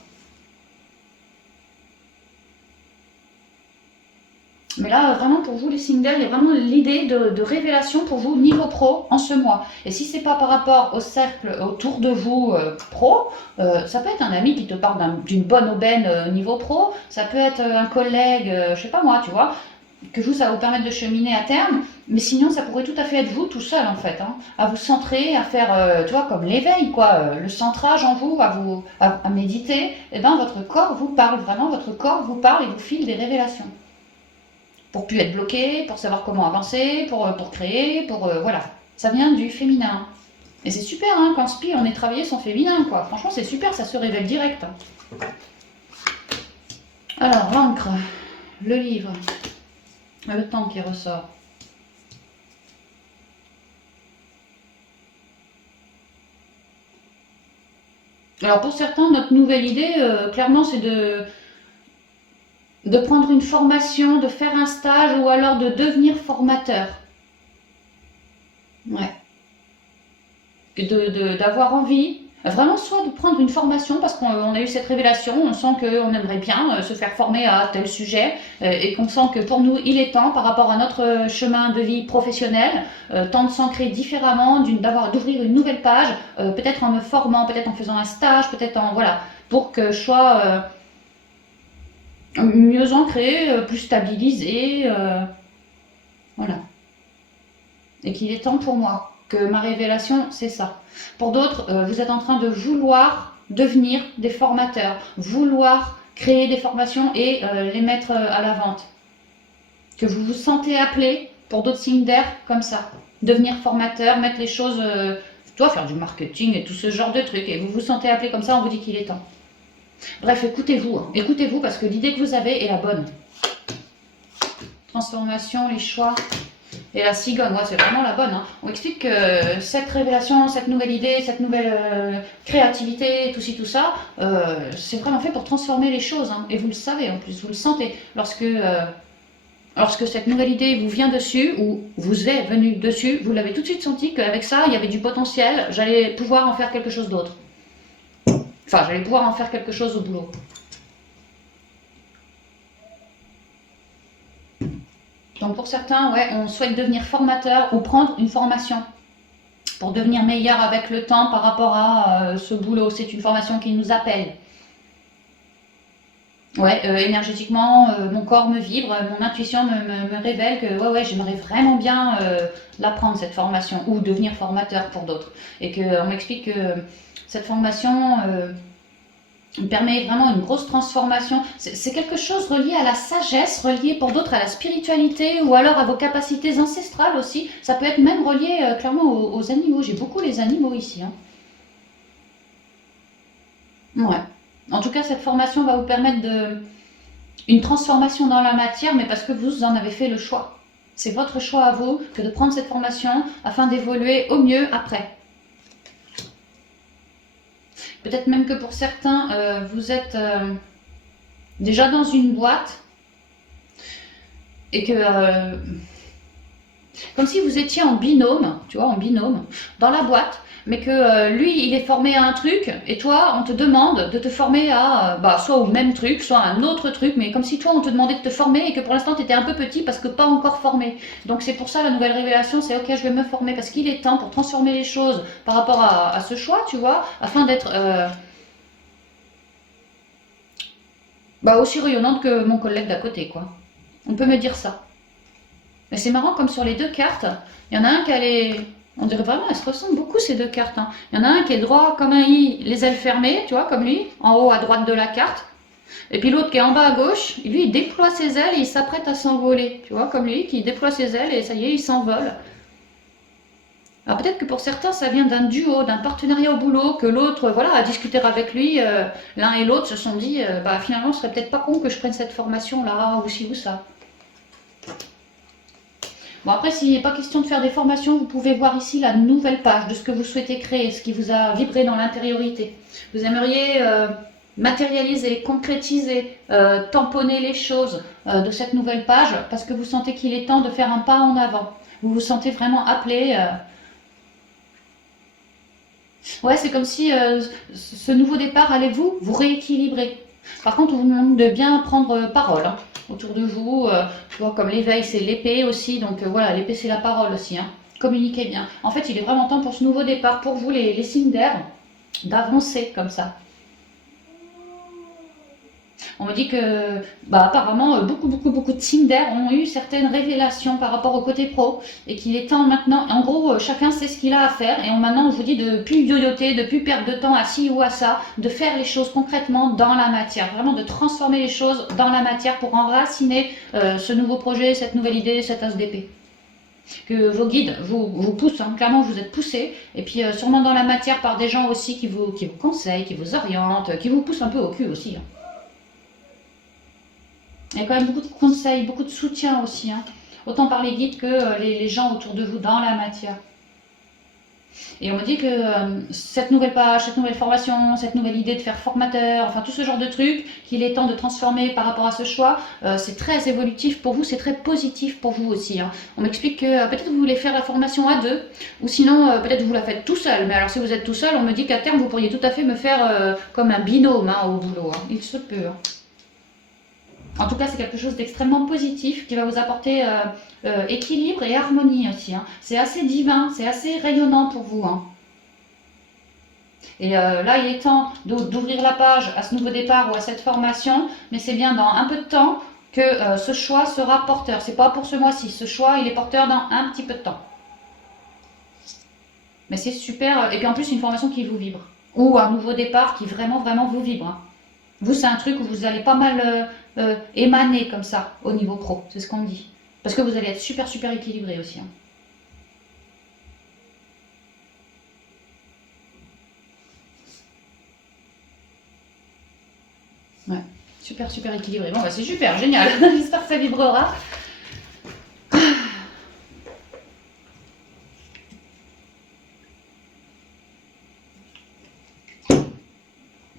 Mais là, vraiment pour vous les singles, il y a vraiment l'idée de révélation pour vous niveau pro en ce mois. Et si c'est pas par rapport au cercle autour de vous pro, ça peut être un ami qui te parle d'une bonne aubaine niveau pro, ça peut être un collègue, je sais pas moi, tu vois, que vous, ça va vous permettre de cheminer à terme. Mais sinon, ça pourrait tout à fait être vous tout seul en fait, hein, à vous centrer, à faire, tu vois, comme l'éveil, quoi, le centrage en vous, à méditer. Et ben votre corps vous parle vraiment, votre corps vous parle et vous file des révélations pour plus être bloqué, pour savoir comment avancer, pour créer, voilà. Ça vient du féminin. Et c'est super, hein, quand Spi, on est travaillé son féminin, quoi. Franchement, c'est super, ça se révèle direct. Alors, l'encre, le livre, le temps qui ressort. Alors, pour certains, notre nouvelle idée, clairement, c'est de prendre une formation, de faire un stage ou alors de devenir formateur. Ouais. Et d'avoir envie, vraiment soit de prendre une formation parce qu'on a eu cette révélation, on sent qu'on aimerait bien se faire former à tel sujet et qu'on sent que pour nous il est temps par rapport à notre chemin de vie professionnel, temps de s'ancrer différemment, d'ouvrir une nouvelle page, peut-être en me formant, peut-être en faisant un stage, peut-être en voilà, pour que je sois mieux ancré, plus stabilisé, voilà. Et qu'il est temps pour moi, que ma révélation, c'est ça. Pour d'autres, vous êtes en train de vouloir devenir des formateurs, vouloir créer des formations et les mettre à la vente. Que vous vous sentez appelé, pour d'autres signes d'air, comme ça. Devenir formateur, mettre les choses, toi, faire du marketing et tout ce genre de trucs. Et vous vous sentez appelé comme ça, on vous dit qu'il est temps. Bref, écoutez-vous. Hein. Écoutez-vous parce que l'idée que vous avez est la bonne. Transformation, les choix. Et la cigogne, ouais, c'est vraiment la bonne. Hein. On explique que cette révélation, cette nouvelle idée, cette nouvelle créativité, tout ci, tout ça, c'est vraiment fait pour transformer les choses. Hein. Et vous le savez en plus, vous le sentez. Lorsque cette nouvelle idée vous vient dessus, ou vous est venue dessus, vous l'avez tout de suite senti qu'avec ça, il y avait du potentiel, j'allais pouvoir en faire quelque chose d'autre. Enfin, j'allais pouvoir en faire quelque chose au boulot. Donc pour certains, ouais, on souhaite devenir formateur ou prendre une formation pour devenir meilleur avec le temps par rapport à ce boulot. C'est une formation qui nous appelle. Ouais, énergétiquement, mon corps me vibre, mon intuition me révèle que ouais, j'aimerais vraiment bien l'apprendre cette formation ou devenir formateur pour d'autres. Et qu'on m'explique que cette formation permet vraiment une grosse transformation. C'est quelque chose relié à la sagesse, relié pour d'autres à la spiritualité ou alors à vos capacités ancestrales aussi. Ça peut être même relié clairement aux animaux. J'ai beaucoup les animaux ici. Hein. Ouais. En tout cas, cette formation va vous permettre une transformation dans la matière, mais parce que vous en avez fait le choix. C'est votre choix à vous que de prendre cette formation afin d'évoluer au mieux après. Peut-être même que pour certains, vous êtes déjà dans une boîte et que, comme si vous étiez en binôme, tu vois, en binôme, dans la boîte, mais que lui, il est formé à un truc et toi, on te demande de te former à, soit au même truc, soit à un autre truc, mais comme si toi, on te demandait de te former et que pour l'instant, tu étais un peu petit parce que pas encore formé. Donc c'est pour ça la nouvelle révélation, c'est ok, je vais me former parce qu'il est temps pour transformer les choses par rapport à ce choix, tu vois, afin d'être aussi rayonnante que mon collègue d'à côté, quoi. On peut me dire ça. Mais c'est marrant, comme sur les deux cartes, il y en a un qui a les... On dirait vraiment, elles se ressemblent beaucoup ces deux cartes. Hein. Il y en a un qui est droit comme un i, les ailes fermées, tu vois, comme lui, en haut à droite de la carte. Et puis l'autre qui est en bas à gauche, lui, il déploie ses ailes et il s'apprête à s'envoler. Tu vois, comme lui, qui déploie ses ailes et ça y est, il s'envole. Alors peut-être que pour certains, ça vient d'un duo, d'un partenariat au boulot, que l'autre, voilà, a discuté avec lui, l'un et l'autre se sont dit, finalement, ce serait peut-être pas con que je prenne cette formation-là, ou ci ou ça. Bon, après, s'il n'est pas question de faire des formations, vous pouvez voir ici la nouvelle page de ce que vous souhaitez créer, ce qui vous a vibré dans l'intériorité. Vous aimeriez matérialiser, concrétiser, tamponner les choses de cette nouvelle page parce que vous sentez qu'il est temps de faire un pas en avant. Vous vous sentez vraiment appelé. Ouais, c'est comme si ce nouveau départ allait vous rééquilibrer. Par contre, on vous demande de bien prendre parole hein, autour de vous. Tu vois, comme l'éveil, c'est l'épée aussi. Donc voilà, l'épée, c'est la parole aussi. Hein. Communiquez bien. En fait, il est vraiment temps pour ce nouveau départ, pour vous, les signes d'air, d'avancer comme ça. On me dit que, bah, apparemment, beaucoup de signes d'air ont eu certaines révélations par rapport au côté pro et qu'il est temps maintenant, en gros, chacun sait ce qu'il a à faire et maintenant on vous dit de plus yoyoter, de plus perdre de temps à ci ou à ça, de faire les choses concrètement dans la matière, vraiment de transformer les choses dans la matière pour enraciner ce nouveau projet, cette nouvelle idée, cet as d'épée. Que vos guides vous poussent, hein, clairement vous êtes poussés, et puis sûrement dans la matière par des gens aussi qui vous conseillent, qui vous orientent, qui vous poussent un peu au cul aussi. Hein. Il y a quand même beaucoup de conseils, beaucoup de soutien aussi, hein. Autant par les guides que les gens autour de vous dans la matière. Et on me dit que cette nouvelle page, cette nouvelle formation, cette nouvelle idée de faire formateur, enfin tout ce genre de trucs, qu'il est temps de transformer par rapport à ce choix, c'est très évolutif pour vous, c'est très positif pour vous aussi. Hein. On m'explique que peut-être vous voulez faire la formation à deux, ou sinon peut-être vous la faites tout seul. Mais alors si vous êtes tout seul, on me dit qu'à terme vous pourriez tout à fait me faire comme un binôme hein, au boulot. Hein. Il se peut. Hein. En tout cas, c'est quelque chose d'extrêmement positif qui va vous apporter équilibre et harmonie aussi. Hein. C'est assez divin, c'est assez rayonnant pour vous. Hein. Et là, il est temps d'ouvrir la page à ce nouveau départ ou à cette formation, mais c'est bien dans un peu de temps que ce choix sera porteur. C'est pas pour ce mois-ci. Ce choix, il est porteur dans un petit peu de temps. Mais c'est super. Et puis en plus, une formation qui vous vibre. Ou un nouveau départ qui vraiment vous vibre. Hein. Vous, c'est un truc où vous allez pas mal émaner comme ça au niveau pro. C'est ce qu'on me dit. Parce que vous allez être super équilibré aussi. Hein. Ouais, super équilibré. Bon, bah c'est super, génial. J'espère que ça vibrera.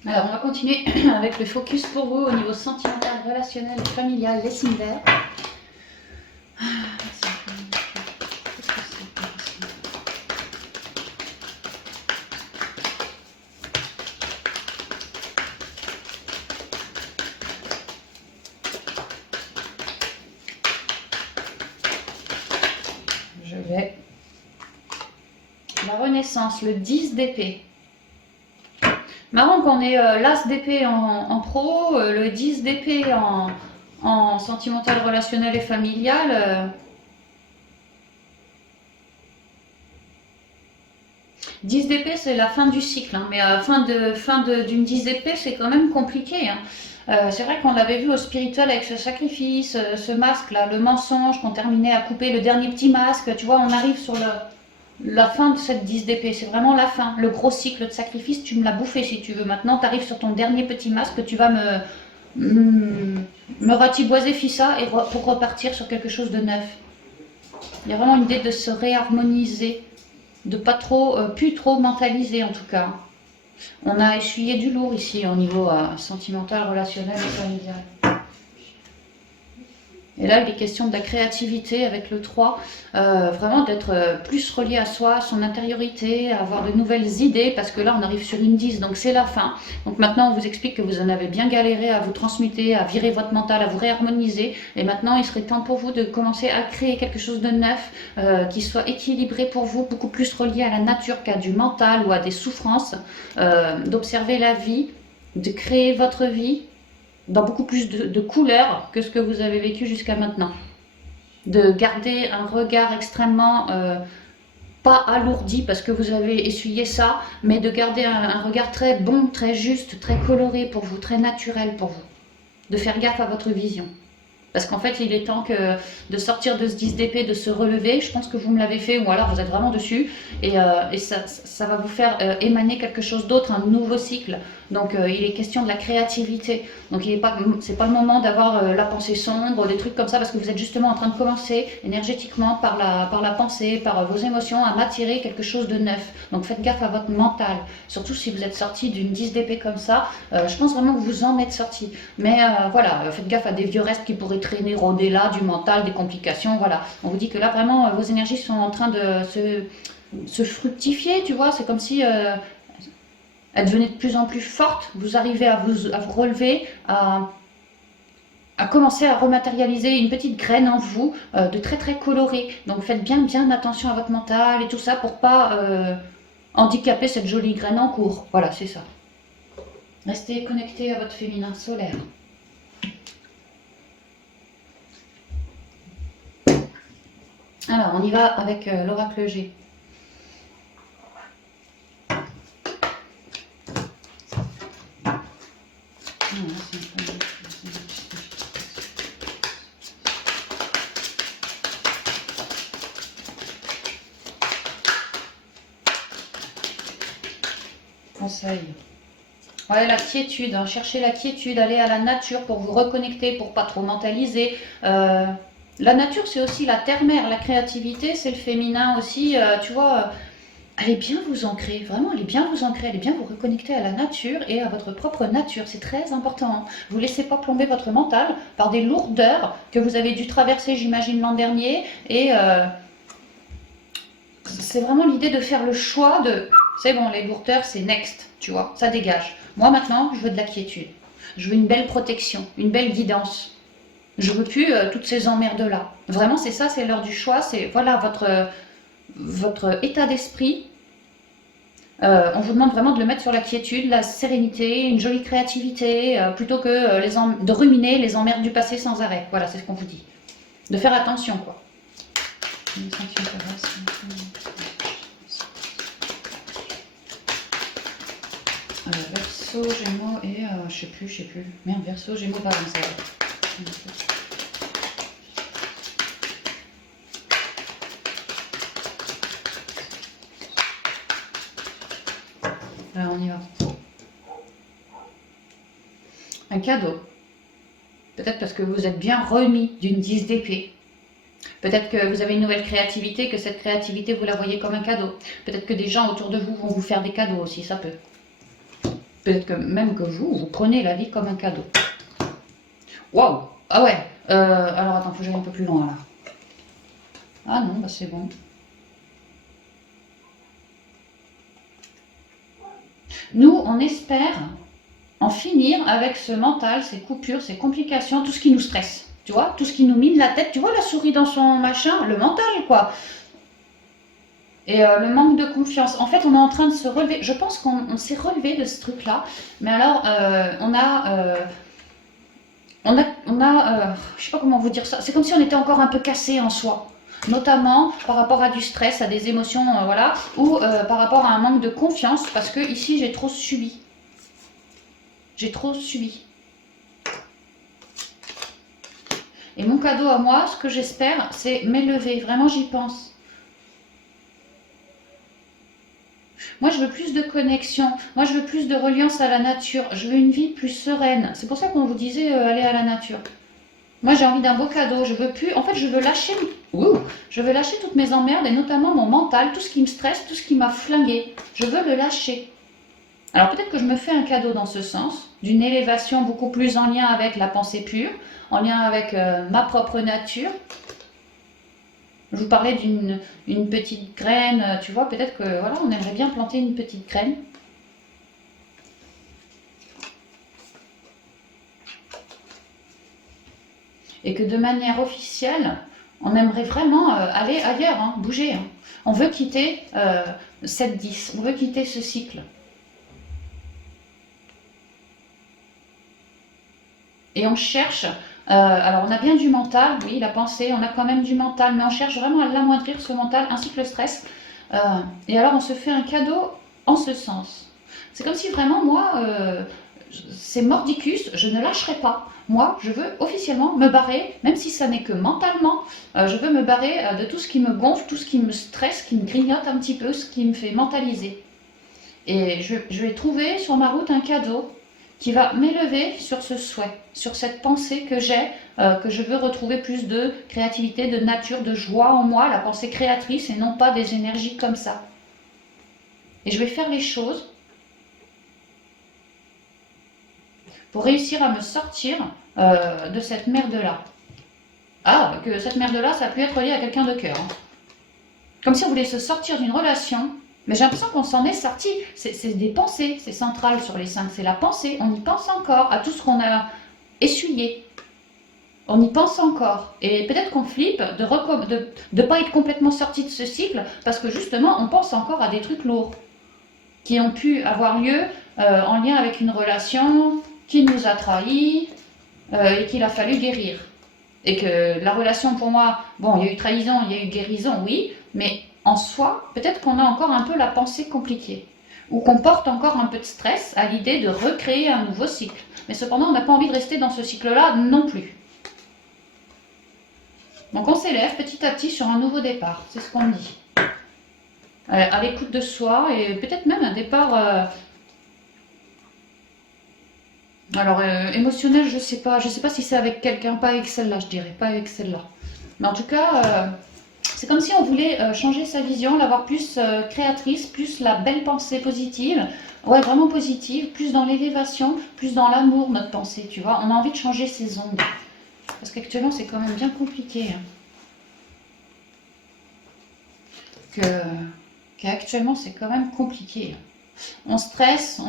Alors, on va continuer avec le focus pour vous au niveau sentimental, relationnel, familial, les signes d'air. Je vais. La renaissance, le 10 d'épée. Marrant qu'on ait l'as d'épée en pro, le 10 d'épée en sentimental, relationnel et familial. 10 d'épée, c'est la fin du cycle, hein, mais fin d'une 10 d'épée, c'est quand même compliqué. Hein. C'est vrai qu'on l'avait vu au spirituel avec ce sacrifice, ce masque-là, le mensonge, qu'on terminait à couper le dernier petit masque. Tu vois, on arrive sur la fin de cette 10 d'épée, c'est vraiment la fin. Le gros cycle de sacrifice, tu me l'as bouffé si tu veux. Maintenant, tu arrives sur ton dernier petit masque, tu vas me ratiboiser fissa et pour repartir sur quelque chose de neuf. Il y a vraiment une idée de se réharmoniser, de pas trop, plus trop mentaliser en tout cas. On a essuyé du lourd ici au niveau sentimental, relationnel et familial. Et là, il est question de la créativité avec le 3, vraiment d'être plus relié à soi, à son intériorité, à avoir de nouvelles idées, parce que là, on arrive sur une 10, donc c'est la fin. Donc maintenant, on vous explique que vous en avez bien galéré à vous transmuter, à virer votre mental, à vous réharmoniser. Et maintenant, il serait temps pour vous de commencer à créer quelque chose de neuf, qui soit équilibré pour vous, beaucoup plus relié à la nature qu'à du mental ou à des souffrances, d'observer la vie, de créer votre vie, dans beaucoup plus de couleurs que ce que vous avez vécu jusqu'à maintenant. De garder un regard extrêmement pas alourdi parce que vous avez essuyé ça, mais de garder un regard très bon, très juste, très coloré pour vous, très naturel pour vous. De faire gaffe à votre vision. Parce qu'en fait, il est temps de sortir de ce 10 d'épée, de se relever. Je pense que vous me l'avez fait, ou alors vous êtes vraiment dessus. Et ça va vous faire émaner quelque chose d'autre, un nouveau cycle. Donc il est question de la créativité. Donc c'est pas le moment d'avoir la pensée sombre, des trucs comme ça, parce que vous êtes justement en train de commencer énergétiquement par la pensée, par vos émotions, à m'attirer quelque chose de neuf. Donc faites gaffe à votre mental. Surtout si vous êtes sorti d'une 10 d'épée comme ça, je pense vraiment que vous en êtes sorti. Mais voilà, faites gaffe à des vieux restes qui pourraient traîner, rôder là, du mental, des complications, voilà. On vous dit que là, vraiment, vos énergies sont en train de se fructifier, tu vois. C'est comme si elles devenaient de plus en plus fortes. Vous arrivez à vous relever, à commencer à rematérialiser une petite graine en vous, de très très colorée. Donc faites bien attention à votre mental et tout ça pour pas handicaper cette jolie graine en cours. Voilà, c'est ça. Restez connecté à votre féminin solaire. Alors, on y va avec l'oracle G. Conseil. Ouais, la quiétude, hein. Cherchez la quiétude, allez à la nature pour vous reconnecter, pour pas trop mentaliser. La nature, c'est aussi la terre-mère, la créativité, c'est le féminin aussi, tu vois. Allez bien vous ancrer, vraiment, allez bien vous ancrer, allez bien vous reconnecter à la nature et à votre propre nature, c'est très important. Vous ne laissez pas plomber votre mental par des lourdeurs que vous avez dû traverser, j'imagine, l'an dernier. Et c'est vraiment l'idée de faire le choix de, c'est bon, les lourdeurs, c'est next, tu vois, ça dégage. Moi maintenant, je veux de la quiétude, je veux une belle protection, une belle guidance. Je veux plus toutes ces emmerdes-là. Vraiment, c'est ça, c'est l'heure du choix, c'est voilà votre état d'esprit. On vous demande vraiment de le mettre sur la quiétude, la sérénité, une jolie créativité, plutôt que de ruminer les emmerdes du passé sans arrêt. Voilà, c'est ce qu'on vous dit. De faire attention, quoi. Verseau, Gémeaux et je sais plus. Merde, Verseau, Gémeaux, Balance. Alors on y va. Un cadeau. Peut-être parce que vous êtes bien remis d'une 10 d'épée. Peut-être que vous avez une nouvelle créativité, que cette créativité, vous la voyez comme un cadeau. Peut-être que des gens autour de vous vont vous faire des cadeaux aussi, ça peut. Peut-être que même que vous prenez la vie comme un cadeau. Waouh! Ah ouais. Alors attends, faut que j'aille un peu plus loin là. Ah non, bah c'est bon. Nous, on espère en finir avec ce mental, ces coupures, ces complications, tout ce qui nous stresse. Tu vois, tout ce qui nous mine la tête. Tu vois la souris dans son machin, le mental quoi. Et le manque de confiance. En fait, on est en train de se relever. Je pense qu'on s'est relevé de ce truc-là. Mais alors, je sais pas comment vous dire ça. C'est comme si on était encore un peu cassé en soi. Notamment par rapport à du stress, à des émotions, voilà. Ou par rapport à un manque de confiance. Parce que ici, j'ai trop subi. J'ai trop subi. Et mon cadeau à moi, ce que j'espère, c'est m'élever. Vraiment, j'y pense. Moi, je veux plus de connexion. Moi, je veux plus de reliance à la nature. Je veux une vie plus sereine. C'est pour ça qu'on vous disait aller à la nature. Moi, j'ai envie d'un beau cadeau. Je veux plus. En fait, je veux lâcher. Je veux lâcher toutes mes emmerdes et notamment mon mental, tout ce qui me stresse, tout ce qui m'a flingué. Je veux le lâcher. Alors peut-être que je me fais un cadeau dans ce sens, d'une élévation beaucoup plus en lien avec la pensée pure, en lien avec ma propre nature. Je vous parlais d'une petite graine, tu vois, peut-être que voilà, on aimerait bien planter une petite graine. Et que de manière officielle, on aimerait vraiment aller ailleurs, hein, bouger. Hein. On veut quitter cette 10, on veut quitter ce cycle. Et on cherche, alors on a bien du mental, oui, la pensée, on a quand même du mental, mais on cherche vraiment à l'amoindrir, ce mental, ainsi que le stress. Et alors on se fait un cadeau en ce sens. C'est comme si vraiment, moi, c'est mordicus, je ne lâcherai pas. Moi, je veux officiellement me barrer, même si ça n'est que mentalement, je veux me barrer de tout ce qui me gonfle, tout ce qui me stresse, qui me grignote un petit peu, ce qui me fait mentaliser. Et je vais trouver sur ma route un cadeau qui va m'élever sur ce souhait, sur cette pensée que j'ai, que je veux retrouver plus de créativité, de nature, de joie en moi, la pensée créatrice et non pas des énergies comme ça. Et je vais faire les choses pour réussir à me sortir de cette merde-là. Ah, que cette merde-là, ça a pu être lié à quelqu'un de cœur. Hein. Comme si on voulait se sortir d'une relation, mais j'ai l'impression qu'on s'en est sorti. C'est des pensées, c'est central sur les 5, c'est la pensée. On y pense encore à tout ce qu'on a essuyé. On y pense encore. Et peut-être qu'on flippe de ne pas être complètement sorti de ce cycle, parce que justement, on pense encore à des trucs lourds qui ont pu avoir lieu en lien avec une relation qui nous a trahis et qu'il a fallu guérir. Et que la relation pour moi, bon, il y a eu trahison, il y a eu guérison, oui, mais en soi, peut-être qu'on a encore un peu la pensée compliquée, ou qu'on porte encore un peu de stress à l'idée de recréer un nouveau cycle. Mais cependant, on n'a pas envie de rester dans ce cycle-là non plus. Donc on s'élève petit à petit sur un nouveau départ, c'est ce qu'on dit. À l'écoute de soi, et peut-être même un départ... Alors, émotionnel, je sais pas si c'est avec quelqu'un, pas avec celle-là, je dirais, pas avec celle-là. Mais en tout cas, c'est comme si on voulait changer sa vision, l'avoir plus créatrice, plus la belle pensée positive, ouais, vraiment positive, plus dans l'élévation, plus dans l'amour, notre pensée, tu vois. On a envie de changer ses ondes. Parce qu'actuellement, c'est quand même bien compliqué. Hein. Qu'actuellement, c'est quand même compliqué. On stresse,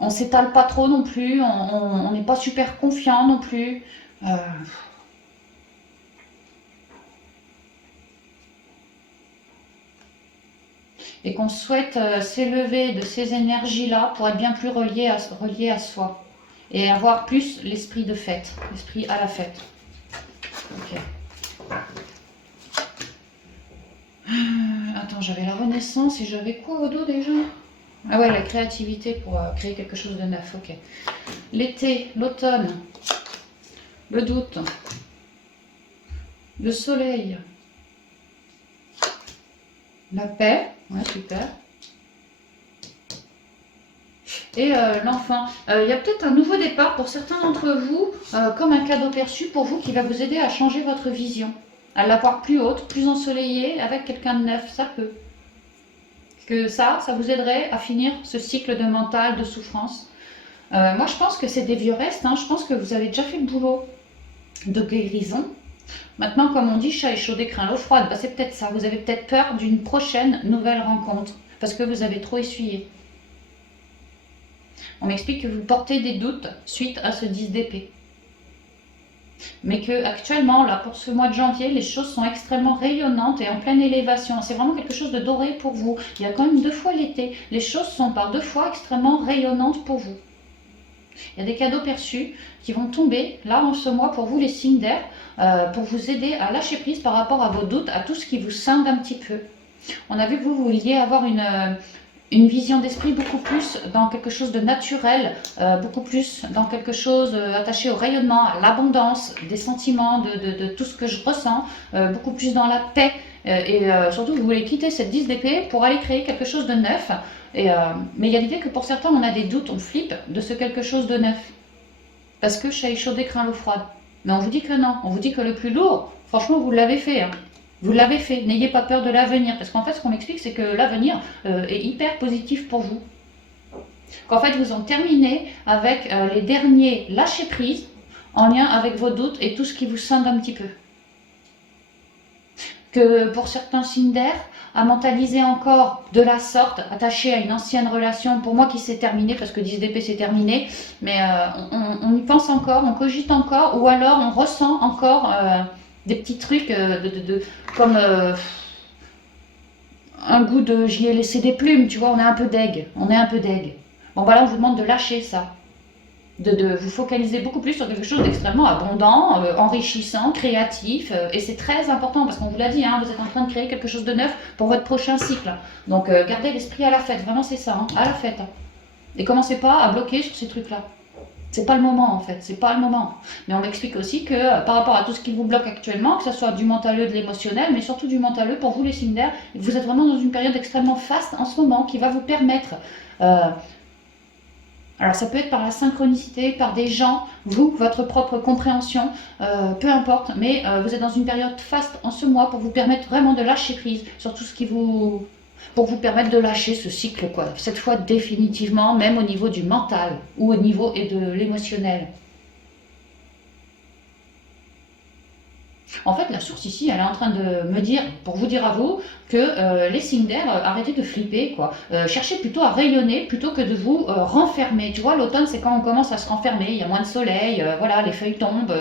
on s'étale pas trop non plus, on n'est pas super confiant non plus. Et qu'on souhaite s'élever de ces énergies-là pour être bien plus relié à soi. Et avoir plus l'esprit de fête, l'esprit à la fête. Ok. Attends, j'avais la renaissance et j'avais quoi au dos déjà? Ah ouais, la créativité pour créer quelque chose de neuf, ok. L'été, l'automne, le doute, le soleil, la paix, ouais, super. Et l'enfant. Il y a peut-être un nouveau départ pour certains d'entre vous, comme un cadeau perçu pour vous qui va vous aider à changer votre vision, à l'avoir plus haute, plus ensoleillée, avec quelqu'un de neuf, ça peut. Que ça vous aiderait à finir ce cycle de mental, de souffrance. Moi, je pense que c'est des vieux restes. Hein. Je pense que vous avez déjà fait le boulot de guérison. Maintenant, comme on dit, chat échaudé craint l'eau froide. Bah, c'est peut-être ça. Vous avez peut-être peur d'une prochaine nouvelle rencontre parce que vous avez trop essuyé. On m'explique que vous portez des doutes suite à ce 10 d'épée. Mais que actuellement, là, pour ce mois de janvier, les choses sont extrêmement rayonnantes et en pleine élévation. C'est vraiment quelque chose de doré pour vous. Il y a quand même 2 fois l'été. Les choses sont par 2 fois extrêmement rayonnantes pour vous. Il y a des cadeaux perçus qui vont tomber là en ce mois pour vous les signes d'air, pour vous aider à lâcher prise par rapport à vos doutes, à tout ce qui vous scinde un petit peu. On a vu que vous vouliez avoir une vision d'esprit beaucoup plus dans quelque chose de naturel, beaucoup plus dans quelque chose attaché au rayonnement, à l'abondance, des sentiments, de tout ce que je ressens, beaucoup plus dans la paix. Et surtout, vous voulez quitter cette 10 d'épée pour aller créer quelque chose de neuf. Mais il y a l'idée que pour certains, on a des doutes, on flippe de ce quelque chose de neuf. Parce que chat échaudé craint l'eau froide. Mais on vous dit que non, on vous dit que le plus lourd, franchement, vous l'avez fait. Hein. Vous l'avez fait, n'ayez pas peur de l'avenir. Parce qu'en fait, ce qu'on m'explique, c'est que l'avenir est hyper positif pour vous. Qu'en fait, vous en terminez avec les derniers lâcher-prise en lien avec vos doutes et tout ce qui vous scinde un petit peu. Que pour certains signes d'air, à mentaliser encore de la sorte, attaché à une ancienne relation, pour moi qui s'est terminée, parce que 10 d'épée c'est terminé, mais on y pense encore, on cogite encore, ou alors on ressent encore des petits trucs comme un goût de j'y ai laissé des plumes, tu vois, on est un peu deg, Bon voilà, on vous demande de lâcher ça. De vous focaliser beaucoup plus sur quelque chose d'extrêmement abondant, enrichissant, créatif, et c'est très important parce qu'on vous l'a dit, hein, vous êtes en train de créer quelque chose de neuf pour votre prochain cycle. Donc gardez l'esprit à la fête, vraiment c'est ça, hein, à la fête. Et commencez pas à bloquer sur ces trucs-là. C'est pas le moment en fait, c'est pas le moment. Mais on m'explique aussi que par rapport à tout ce qui vous bloque actuellement, que ce soit du mentaleux, de l'émotionnel, mais surtout du mentaleux, pour vous les signes d'air, vous êtes vraiment dans une période extrêmement faste en ce moment qui va vous permettre, euh, alors ça peut être par la synchronicité, par des gens, vous, votre propre compréhension, peu importe, mais vous êtes dans une période faste en ce mois pour vous permettre vraiment de lâcher prise sur tout ce qui vous pour vous permettre de lâcher ce cycle, quoi. Cette fois définitivement, même au niveau du mental ou au niveau et de l'émotionnel. En fait, la source ici, elle est en train de me dire, pour vous dire à vous, que les signes d'air, arrêtez de flipper, quoi. Cherchez plutôt à rayonner plutôt que de vous renfermer. Tu vois, l'automne, c'est quand on commence à se renfermer, il y a moins de soleil, voilà, les feuilles tombent,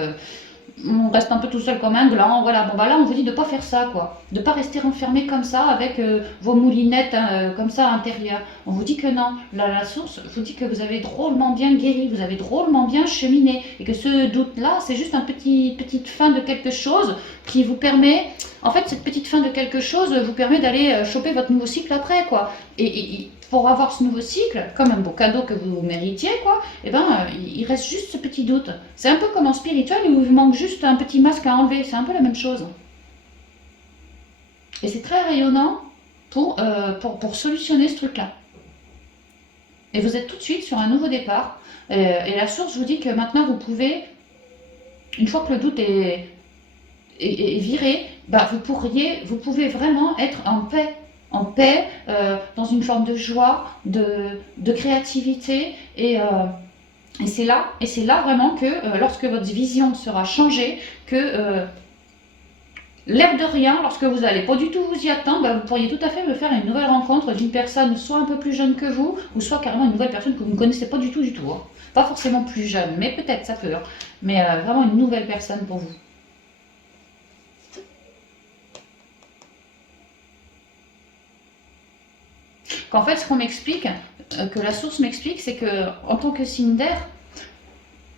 on reste un peu tout seul comme un gland, voilà. Bon bah là on vous dit de pas faire ça, quoi, de pas rester renfermé comme ça avec vos moulinettes hein, comme ça à l'intérieur. On vous dit que non, la source vous dit que vous avez drôlement bien guéri, vous avez drôlement bien cheminé et que ce doute là c'est juste une petite fin de quelque chose qui vous permet, en fait cette petite fin de quelque chose vous permet d'aller choper votre nouveau cycle après, quoi. Et pour avoir ce nouveau cycle, comme un beau cadeau que vous méritiez, quoi, et ben, il reste juste ce petit doute. C'est un peu comme en spirituel où il vous manque juste un petit masque à enlever, c'est un peu la même chose. Et c'est très rayonnant pour solutionner ce truc-là. Et vous êtes tout de suite sur un nouveau départ. Et la source vous dit que maintenant vous pouvez, une fois que le doute est viré, bah vous pouvez vraiment être en paix, dans une forme de joie, de créativité et c'est là vraiment que lorsque votre vision sera changée, que l'air de rien, lorsque vous n'allez pas du tout vous y attendre, bah, vous pourriez tout à fait me faire une nouvelle rencontre d'une personne soit un peu plus jeune que vous, ou soit carrément une nouvelle personne que vous ne connaissez pas du tout du tout. Hein. Pas forcément plus jeune, mais peut-être ça peut. Hein. Mais vraiment une nouvelle personne pour vous. Qu'en fait, ce qu'on m'explique, que la source m'explique, c'est que en tant que signe d'air,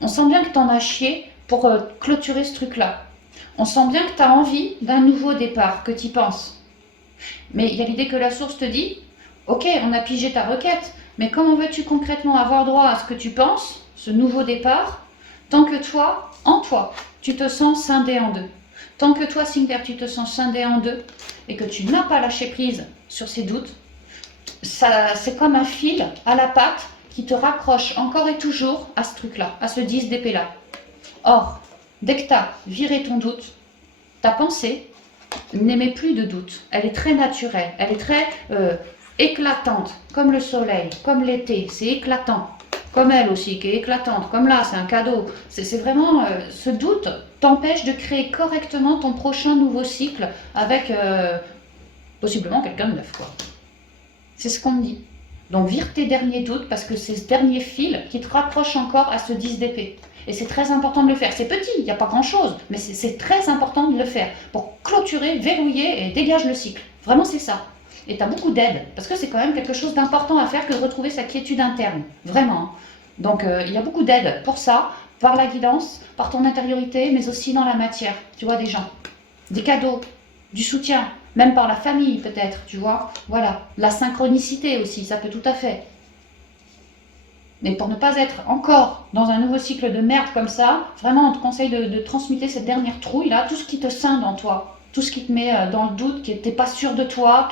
on sent bien que t'en as chié pour clôturer ce truc-là. On sent bien que tu as envie d'un nouveau départ, que tu y penses. Mais il y a l'idée que la source te dit, ok, on a pigé ta requête, mais comment veux-tu concrètement avoir droit à ce que tu penses, ce nouveau départ, tant que toi, en toi, tu te sens scindé en deux. Tant que toi, Sinclair, tu te sens scindé en deux et que tu n'as pas lâché prise sur ces doutes, c'est comme un fil à la patte qui te raccroche encore et toujours à ce truc-là, à ce 10 d'épée-là. Or, dès que tu as viré ton doute, ta pensée n'émet plus de doute. Elle est très naturelle, elle est très éclatante, comme le soleil, comme l'été, c'est éclatant. Comme elle aussi, qui est éclatante, comme là, c'est un cadeau. C'est vraiment, ce doute t'empêche de créer correctement ton prochain nouveau cycle avec possiblement quelqu'un de neuf, quoi. C'est ce qu'on me dit. Donc vire tes derniers doutes parce que c'est ce dernier fil qui te rapproche encore à ce 10 d'épée. Et c'est très important de le faire. C'est petit, il n'y a pas grand-chose, mais c'est très important de le faire pour clôturer, verrouiller et dégager le cycle. Vraiment, c'est ça. Et tu as beaucoup d'aide, parce que c'est quand même quelque chose d'important à faire que de retrouver sa quiétude interne. Vraiment. Donc il y a beaucoup d'aide pour ça, par la guidance, par ton intériorité, mais aussi dans la matière. Tu vois, des gens, des cadeaux, du soutien, même par la famille peut-être, tu vois. Voilà, la synchronicité aussi, ça peut tout à fait. Mais pour ne pas être encore dans un nouveau cycle de merde comme ça, vraiment on te conseille de transmuter cette dernière trouille là, tout ce qui te scinde en toi, tout ce qui te met dans le doute, que t'es pas sûr de toi,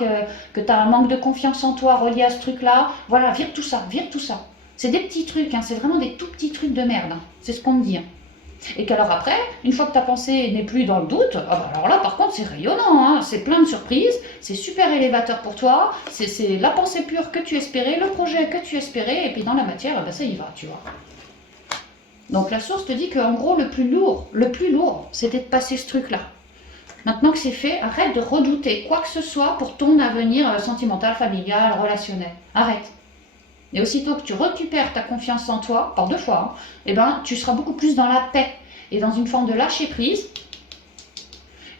que tu as un manque de confiance en toi relié à ce truc là, voilà, vire tout ça, vire tout ça. C'est des petits trucs, hein, c'est vraiment des tout petits trucs de merde, hein. C'est ce qu'on me dit. Hein. Et qu'alors après, une fois que ta pensée n'est plus dans le doute, ah bah alors là par contre c'est rayonnant, hein, c'est plein de surprises, c'est super élévateur pour toi, c'est la pensée pure que tu espérais, le projet que tu espérais, et puis dans la matière, bah ça y va, tu vois. Donc la source te dit qu'en gros le plus lourd, c'était de passer ce truc-là. Maintenant que c'est fait, arrête de redouter quoi que ce soit pour ton avenir sentimental, familial, relationnel. Arrête. Et aussitôt que tu récupères ta confiance en toi, par deux fois, hein, eh ben, tu seras beaucoup plus dans la paix et dans une forme de lâcher prise.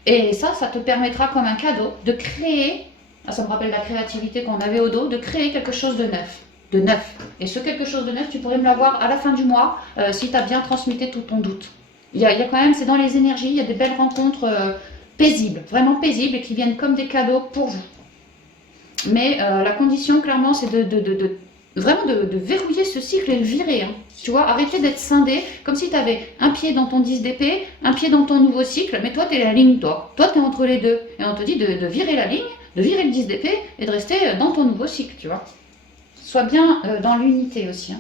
Et ça te permettra comme un cadeau de créer, ça me rappelle la créativité qu'on avait au dos, de créer quelque chose de neuf. De neuf. Et ce quelque chose de neuf, tu pourrais me l'avoir à la fin du mois si tu as bien transmuté tout ton doute. Il y a quand même, c'est dans les énergies, il y a des belles rencontres paisibles, vraiment paisibles et qui viennent comme des cadeaux pour vous. Mais la condition, clairement, c'est vraiment de verrouiller ce cycle et le virer. Hein. Tu vois, arrêter d'être scindé, comme si tu avais un pied dans ton 10 d'épée, un pied dans ton nouveau cycle, mais toi, tu es la ligne, toi. Toi, tu es entre les deux. Et on te dit de virer la ligne, de virer le 10 d'épée et de rester dans ton nouveau cycle, tu vois. Sois bien dans l'unité aussi. Hein.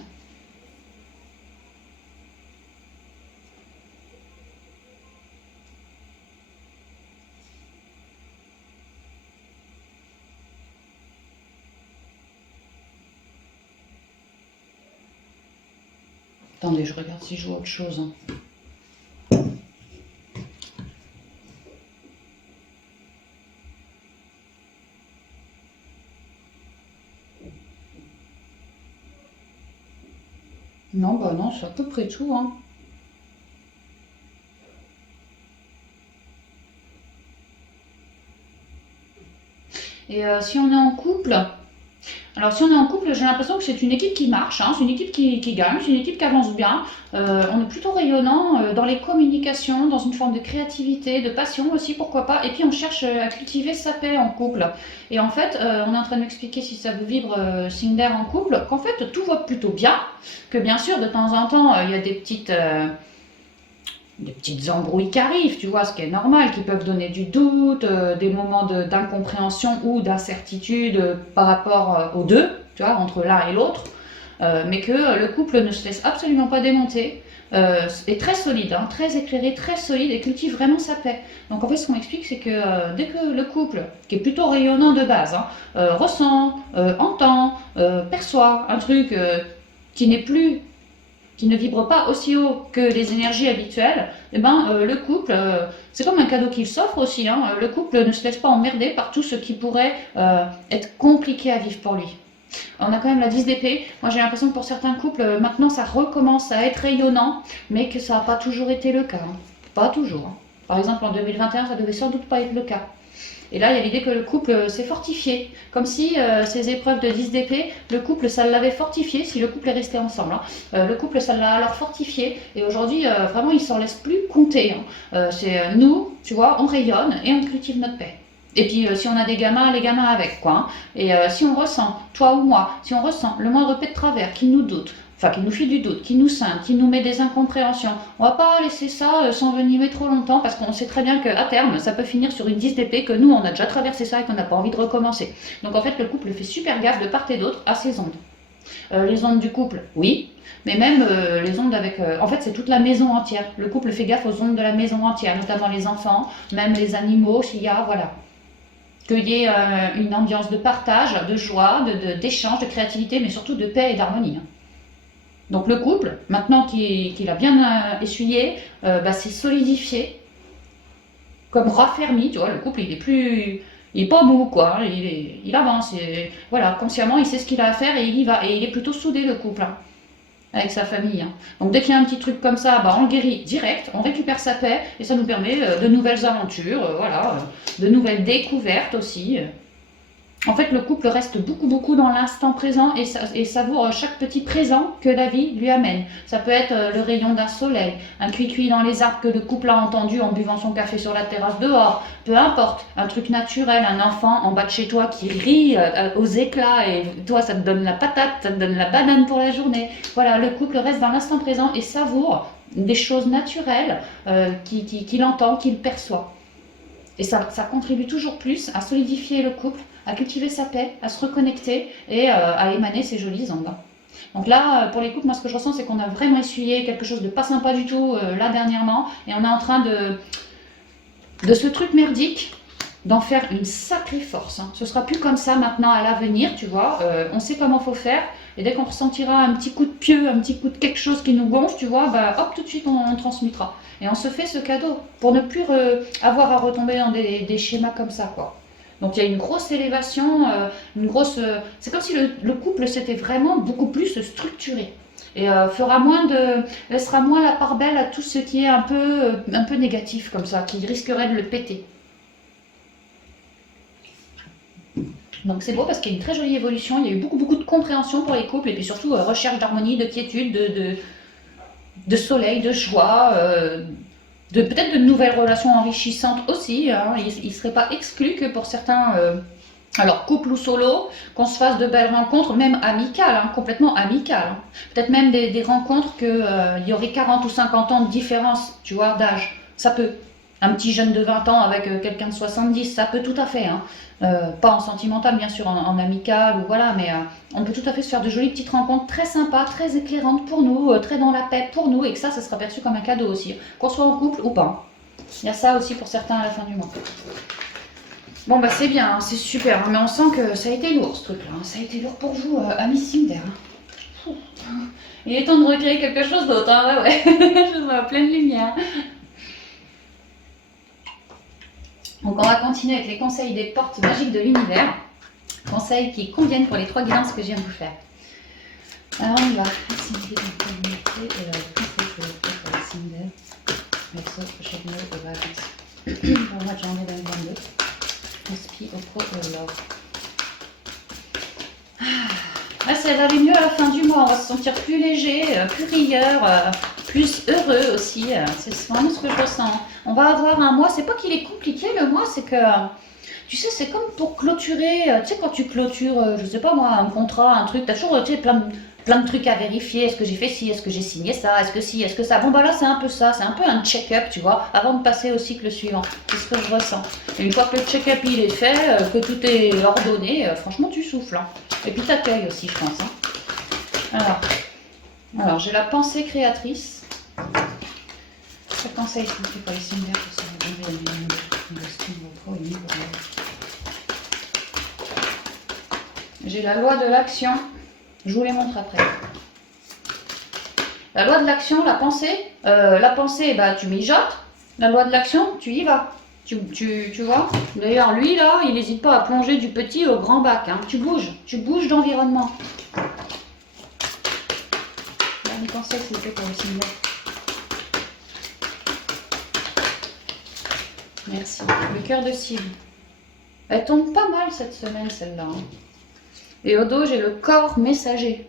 Attendez, je regarde si je vois autre chose. Hein. Non, bah non, c'est à peu près tout. Hein. Et si on est en couple, alors si on est en couple, j'ai l'impression que c'est une équipe qui marche, hein, c'est une équipe qui gagne, c'est une équipe qui avance bien. On est plutôt rayonnant dans les communications, dans une forme de créativité, de passion aussi, pourquoi pas. Et puis on cherche à cultiver sa paix en couple. Et en fait, on est en train de m'expliquer si ça vous vibre signe d'air en couple, qu'en fait tout va plutôt bien, que bien sûr de temps en temps il y a des petites embrouilles qui arrivent, tu vois, ce qui est normal, qui peuvent donner du doute, des moments d'incompréhension ou d'incertitude par rapport aux deux, tu vois, entre l'un et l'autre, mais que le couple ne se laisse absolument pas démonter, est très solide, hein, très éclairé, très solide et cultive vraiment sa paix. Donc en fait, ce qu'on m'explique, c'est que dès que le couple, qui est plutôt rayonnant de base, hein, ressent, entend, perçoit un truc qui n'est plus qui ne vibre pas aussi haut que les énergies habituelles, eh ben, le couple, c'est comme un cadeau qu'il s'offre aussi. Hein, le couple ne se laisse pas emmerder par tout ce qui pourrait être compliqué à vivre pour lui. On a quand même la 10 d'épée. Moi, j'ai l'impression que pour certains couples, maintenant, ça recommence à être rayonnant, mais que ça n'a pas toujours été le cas. Hein. Pas toujours. Hein. Par exemple, en 2021, ça devait sans doute pas être le cas. Et là, il y a l'idée que le couple s'est fortifié. Comme si ces épreuves de 10 d'épée, le couple, ça l'avait fortifié, si le couple est resté ensemble. Hein. Le couple, ça l'a alors fortifié. Et aujourd'hui, vraiment, il s'en laisse plus compter. Hein. C'est nous, tu vois, on rayonne et on cultive notre paix. Et puis, si on a des gamins, les gamins avec, quoi. Hein. Et si on ressent, toi ou moi, si on ressent le moindre paix de travers qui nous doute, enfin qui nous fait du doute, qui nous scinde, qui nous met des incompréhensions. On va pas laisser ça s'envenimer trop longtemps parce qu'on sait très bien qu'à terme, ça peut finir sur une 10 d'épée, que nous, on a déjà traversé ça et qu'on n'a pas envie de recommencer. Donc en fait, le couple fait super gaffe de part et d'autre à ses ondes. Les ondes du couple, oui, mais même les ondes avec... en fait, c'est toute la maison entière. Le couple fait gaffe aux ondes de la maison entière, notamment les enfants, même les animaux, s'il y a, voilà. Qu'il y ait une ambiance de partage, de joie, d'échange, de créativité, mais surtout de paix et d'harmonie. Hein. Donc le couple, maintenant qu'il a bien essuyé, c'est solidifié, comme raffermi, tu vois, le couple il est pas mou quoi, hein, il avance, et, voilà, consciemment il sait ce qu'il a à faire et il y va, et il est plutôt soudé le couple, hein, avec sa famille. Hein. Donc dès qu'il y a un petit truc comme ça, on le guérit direct, on récupère sa paix, et ça nous permet de nouvelles aventures, voilà, de nouvelles découvertes aussi. En fait, le couple reste beaucoup dans l'instant présent et savoure chaque petit présent que la vie lui amène. Ça peut être le rayon d'un soleil, un cuicui dans les arbres que le couple a entendu en buvant son café sur la terrasse dehors, peu importe, un truc naturel, un enfant en bas de chez toi qui rit aux éclats et toi ça te donne la patate, ça te donne la banane pour la journée. Voilà, le couple reste dans l'instant présent et savoure des choses naturelles qu'il entend, qu'il perçoit. Et ça contribue toujours plus à solidifier le couple, à cultiver sa paix, à se reconnecter et à émaner ces jolies ondes. Donc là, pour les couples, moi ce que je ressens, c'est qu'on a vraiment essuyé quelque chose de pas sympa du tout là dernièrement, et on est en train de ce truc merdique, d'en faire une sacrée force. Hein. Ce sera plus comme ça maintenant à l'avenir, tu vois. On sait comment faut faire, et dès qu'on ressentira un petit coup de pieu, un petit coup de quelque chose qui nous gonfle, tu vois, hop, tout de suite on transmutera. Et on se fait ce cadeau pour ne plus avoir à retomber dans des schémas comme ça, quoi. Donc il y a une grosse élévation, c'est comme si le couple s'était vraiment beaucoup plus structuré. Et laissera moins la part belle à tout ce qui est un peu négatif comme ça, qui risquerait de le péter. Donc c'est beau parce qu'il y a une très jolie évolution, il y a eu beaucoup de compréhension pour les couples et puis surtout recherche d'harmonie, de quiétude, de soleil, de joie, peut-être de nouvelles relations enrichissantes aussi. Hein. Il ne serait pas exclu que pour certains Alors, couple ou solo, qu'on se fasse de belles rencontres, même amicales, hein, complètement amicales. Hein. Peut-être même des rencontres qu'il y aurait 40 ou 50 ans de différence, tu vois, d'âge. Ça peut. Un petit jeune de 20 ans avec quelqu'un de 70, ça peut tout à fait. Hein. Pas en sentimental, bien sûr, en amical, ou voilà, mais on peut tout à fait se faire de jolies petites rencontres très sympas, très éclairantes pour nous, très dans la paix pour nous, et que ça sera perçu comme un cadeau aussi, qu'on soit en couple ou pas. Il y a ça aussi pour certains à la fin du mois. Bon bah c'est bien, hein, c'est super, hein, mais on sent que ça a été lourd ce truc-là, hein, ça a été lourd pour vous, amis Cinder. Hein. Il est temps de recréer quelque chose d'autre, hein, ouais, je vois pleine lumière. Donc on va continuer avec les conseils des portes magiques de l'univers, conseils qui conviennent pour les 3 guidances que je viens de vous faire. Alors on y va, Cinder en communauté et le conseil que je fais pour les Cinder, Verseau, prochaine mois de vacances, pour le mois de janvier 2022. Inspi au pro love. Là, ça va aller mieux à la fin du mois. On va se sentir plus léger, plus rieur, plus heureux aussi. C'est vraiment ce que je ressens. On va avoir un mois. C'est pas qu'il est compliqué le mois, c'est que tu sais, c'est comme pour clôturer. Tu sais, quand tu clôtures, je sais pas moi, un contrat, un truc, t'as toujours tu sais, plein de trucs à vérifier. Est-ce que j'ai fait ci? Est-ce que j'ai signé ça? Est-ce que si? Est-ce que ça? Bon, bah là, c'est un peu ça. C'est un peu un check-up, tu vois, avant de passer au cycle suivant. C'est ce que je ressens. Et une fois que le check-up il est fait, que tout est ordonné, franchement, tu souffles. Hein. Et puis t'accueilles aussi, je pense. Hein. Alors j'ai la pensée créatrice. Ce conseil qu'on fait pour les Cinder pour se relever J'ai la loi de l'action. Je vous les montre après. La loi de l'action, la pensée, bah, tu mijotes. La loi de l'action, tu y vas. Tu vois. D'ailleurs, lui, là, il n'hésite pas à plonger du petit au grand bac. Hein. Tu bouges d'environnement. Dernier conseil, s'il vous plaît, pour le Cinder. Merci. Le cœur de cible. Elle tombe pas mal cette semaine, celle-là. Hein. Et au dos, j'ai le corps messager.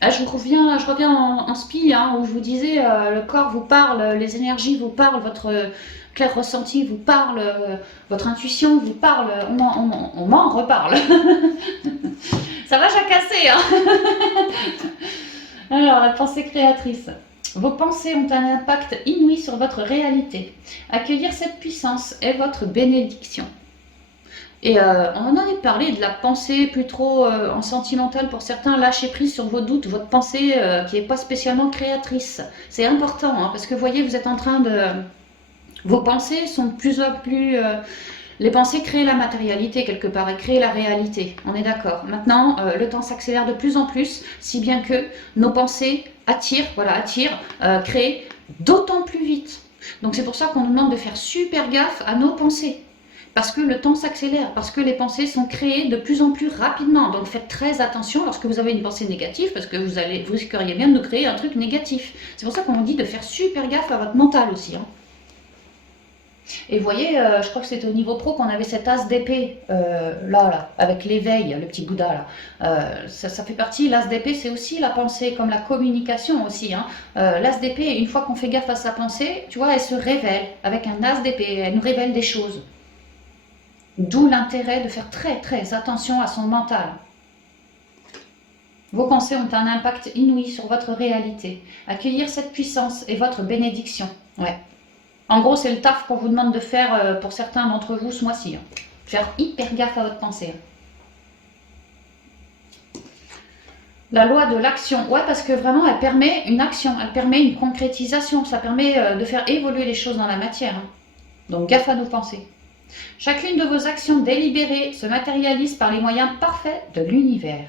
Ah, je reviens en spi, hein, où je vous disais, le corps vous parle, les énergies vous parlent, votre clair ressenti vous parle, votre intuition vous parle, on m'en reparle. Ça va jacasser, hein. Alors, la pensée créatrice. Vos pensées ont un impact inouï sur votre réalité. Accueillir cette puissance est votre bénédiction. Et on en avait parlé de la pensée plus trop en sentimental pour certains, lâcher prise sur vos doutes, votre pensée qui n'est pas spécialement créatrice. C'est important, hein, parce que vous voyez, vous êtes en train de... Vos pensées sont de plus en plus... les pensées créent la matérialité quelque part et créent la réalité, on est d'accord. Maintenant, le temps s'accélère de plus en plus, si bien que nos pensées attirent, créent d'autant plus vite. Donc c'est pour ça qu'on nous demande de faire super gaffe à nos pensées. Parce que le temps s'accélère, parce que les pensées sont créées de plus en plus rapidement. Donc faites très attention lorsque vous avez une pensée négative, parce que vous risqueriez bien de créer un truc négatif. C'est pour ça qu'on vous dit de faire super gaffe à votre mental aussi. Hein. Et vous voyez, je crois que c'était au niveau pro qu'on avait cet as d'épée, là, avec l'éveil, le petit Bouddha, là. Ça fait partie, l'as d'épée, c'est aussi la pensée, comme la communication aussi. Hein. L'as d'épée, une fois qu'on fait gaffe à sa pensée, tu vois, elle se révèle avec un as d'épée, elle nous révèle des choses. D'où l'intérêt de faire très très attention à son mental. Vos pensées ont un impact inouï sur votre réalité. Accueillir cette puissance est votre bénédiction. Ouais. En gros, c'est le taf qu'on vous demande de faire pour certains d'entre vous ce mois-ci. Hein. Faire hyper gaffe à votre pensée. La loi de l'action. Ouais, parce que vraiment, elle permet une action, elle permet une concrétisation. Ça permet de faire évoluer les choses dans la matière. Hein. Donc, gaffe à nos pensées. Chacune de vos actions délibérées se matérialise par les moyens parfaits de l'univers.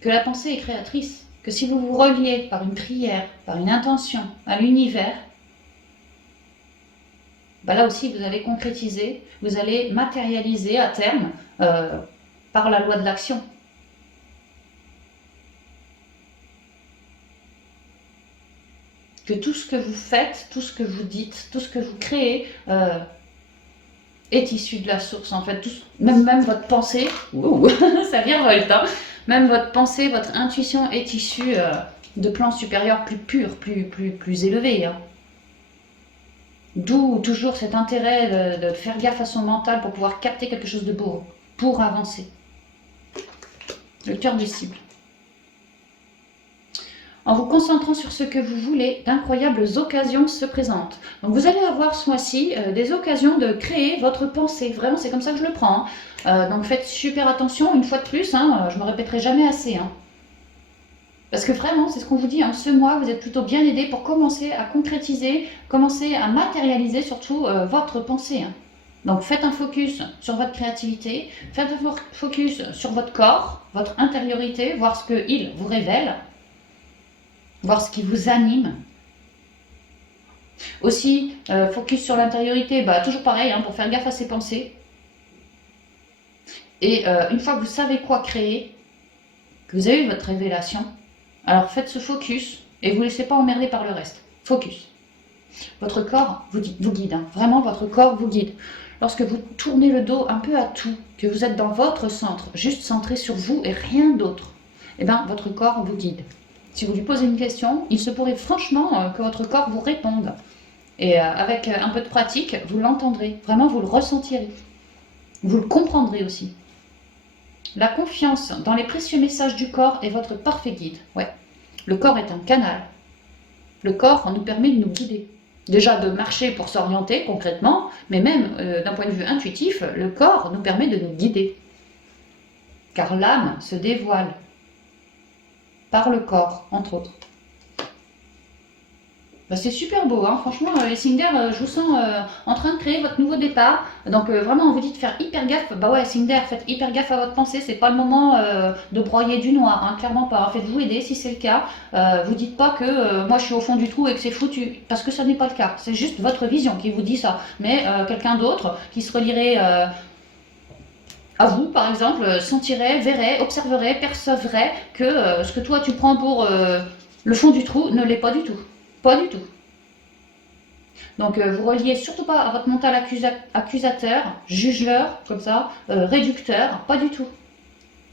Que la pensée est créatrice, que si vous vous reliez par une prière, par une intention à l'univers, bah là aussi vous allez concrétiser, vous allez matérialiser à terme par la loi de l'action. Que tout ce que vous faites, tout ce que vous dites, tout ce que vous créez est issu de la source en fait. Même votre pensée, ça virevolte, hein. Même votre pensée, votre intuition est issue de plans supérieurs plus purs, plus élevés. Hein. D'où toujours cet intérêt de faire gaffe à son mental pour pouvoir capter quelque chose de beau, pour avancer. Le cœur des cibles. En vous concentrant sur ce que vous voulez, d'incroyables occasions se présentent. Donc vous allez avoir ce mois-ci des occasions de créer votre pensée. Vraiment, c'est comme ça que je le prends. Donc faites super attention, une fois de plus, je me répéterai jamais assez. Parce que vraiment, c'est ce qu'on vous dit, ce mois, vous êtes plutôt bien aidé pour commencer à concrétiser, commencer à matérialiser surtout votre pensée. Donc faites un focus sur votre créativité, faites un focus sur votre corps, votre intériorité, voir ce qu'il vous révèle, voir ce qui vous anime. Aussi, focus sur l'intériorité, toujours pareil, pour faire gaffe à ses pensées. Et une fois que vous savez quoi créer, que vous avez eu votre révélation, alors faites ce focus et vous ne laissez pas emmerder par le reste. Focus. Votre corps vous guide, vraiment votre corps vous guide. Lorsque vous tournez le dos un peu à tout, que vous êtes dans votre centre, juste centré sur vous et rien d'autre, votre corps vous guide. Si vous lui posez une question, il se pourrait franchement que votre corps vous réponde. Et avec un peu de pratique, vous l'entendrez. Vraiment, vous le ressentirez. Vous le comprendrez aussi. La confiance dans les précieux messages du corps est votre parfait guide. Ouais. Le corps est un canal. Le corps nous permet de nous guider. Déjà de marcher pour s'orienter concrètement, mais même d'un point de vue intuitif, le corps nous permet de nous guider. Car l'âme se dévoile par le corps, entre autres. C'est super beau, franchement, les Cinder, je vous sens en train de créer votre nouveau départ. Donc vraiment, on vous dit de faire hyper gaffe. Ouais, Cinder, faites hyper gaffe à votre pensée. C'est pas le moment de broyer du noir, clairement pas. Faites-vous aider si c'est le cas. Vous dites pas que moi je suis au fond du trou et que c'est foutu, parce que ça n'est pas le cas. C'est juste votre vision qui vous dit ça. Mais quelqu'un d'autre qui se relierait à vous, par exemple, sentirait, verrait, observerait, percevrait que ce que toi tu prends pour le fond du trou ne l'est pas du tout. Pas du tout. Donc vous reliez surtout pas à votre mental accusateur, jugeur, comme ça, réducteur, pas du tout.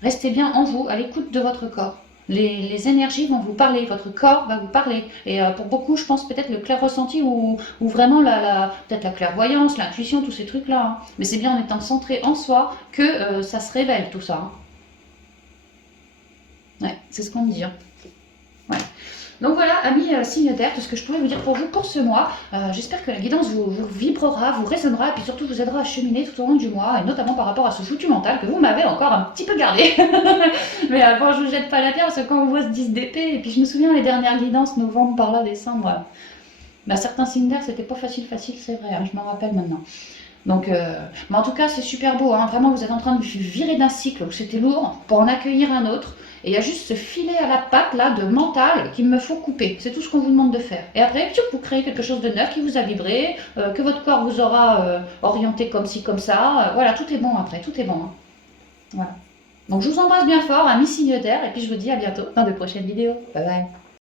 Restez bien en vous, à l'écoute de votre corps. Les énergies vont vous parler, votre corps va vous parler. Et pour beaucoup, je pense peut-être le clair ressenti ou vraiment peut-être la clairvoyance, l'intuition, tous ces trucs-là. Mais c'est bien en étant centré en soi que ça se révèle tout ça. Ouais, c'est ce qu'on me dit. Ouais. Donc voilà, amis signes d'air, tout ce que je pourrais vous dire pour vous pour ce mois. J'espère que la guidance vous vibrera, vous résonnera et puis surtout vous aidera à cheminer tout au long du mois, et notamment par rapport à ce foutu mental que vous m'avez encore un petit peu gardé. Mais bon, je vous jette pas la pierre parce que quand on voit ce 10 d'épée, et puis je me souviens les dernières guidances, novembre par là, décembre, certains signes d'air c'était pas facile, c'est vrai, je m'en rappelle maintenant. Donc, mais en tout cas, c'est super beau. Vraiment, vous êtes en train de virer d'un cycle où c'était lourd pour en accueillir un autre. Et il y a juste ce filet à la patte là de mental qu'il me faut couper. C'est tout ce qu'on vous demande de faire. Et après, vous créez quelque chose de neuf qui vous a vibré, que votre corps vous aura orienté comme ci, comme ça. Voilà, tout est bon après, tout est bon. Voilà. Donc, je vous embrasse bien fort, amis signes d'air, et puis je vous dis à bientôt dans de prochaines vidéos. Bye bye.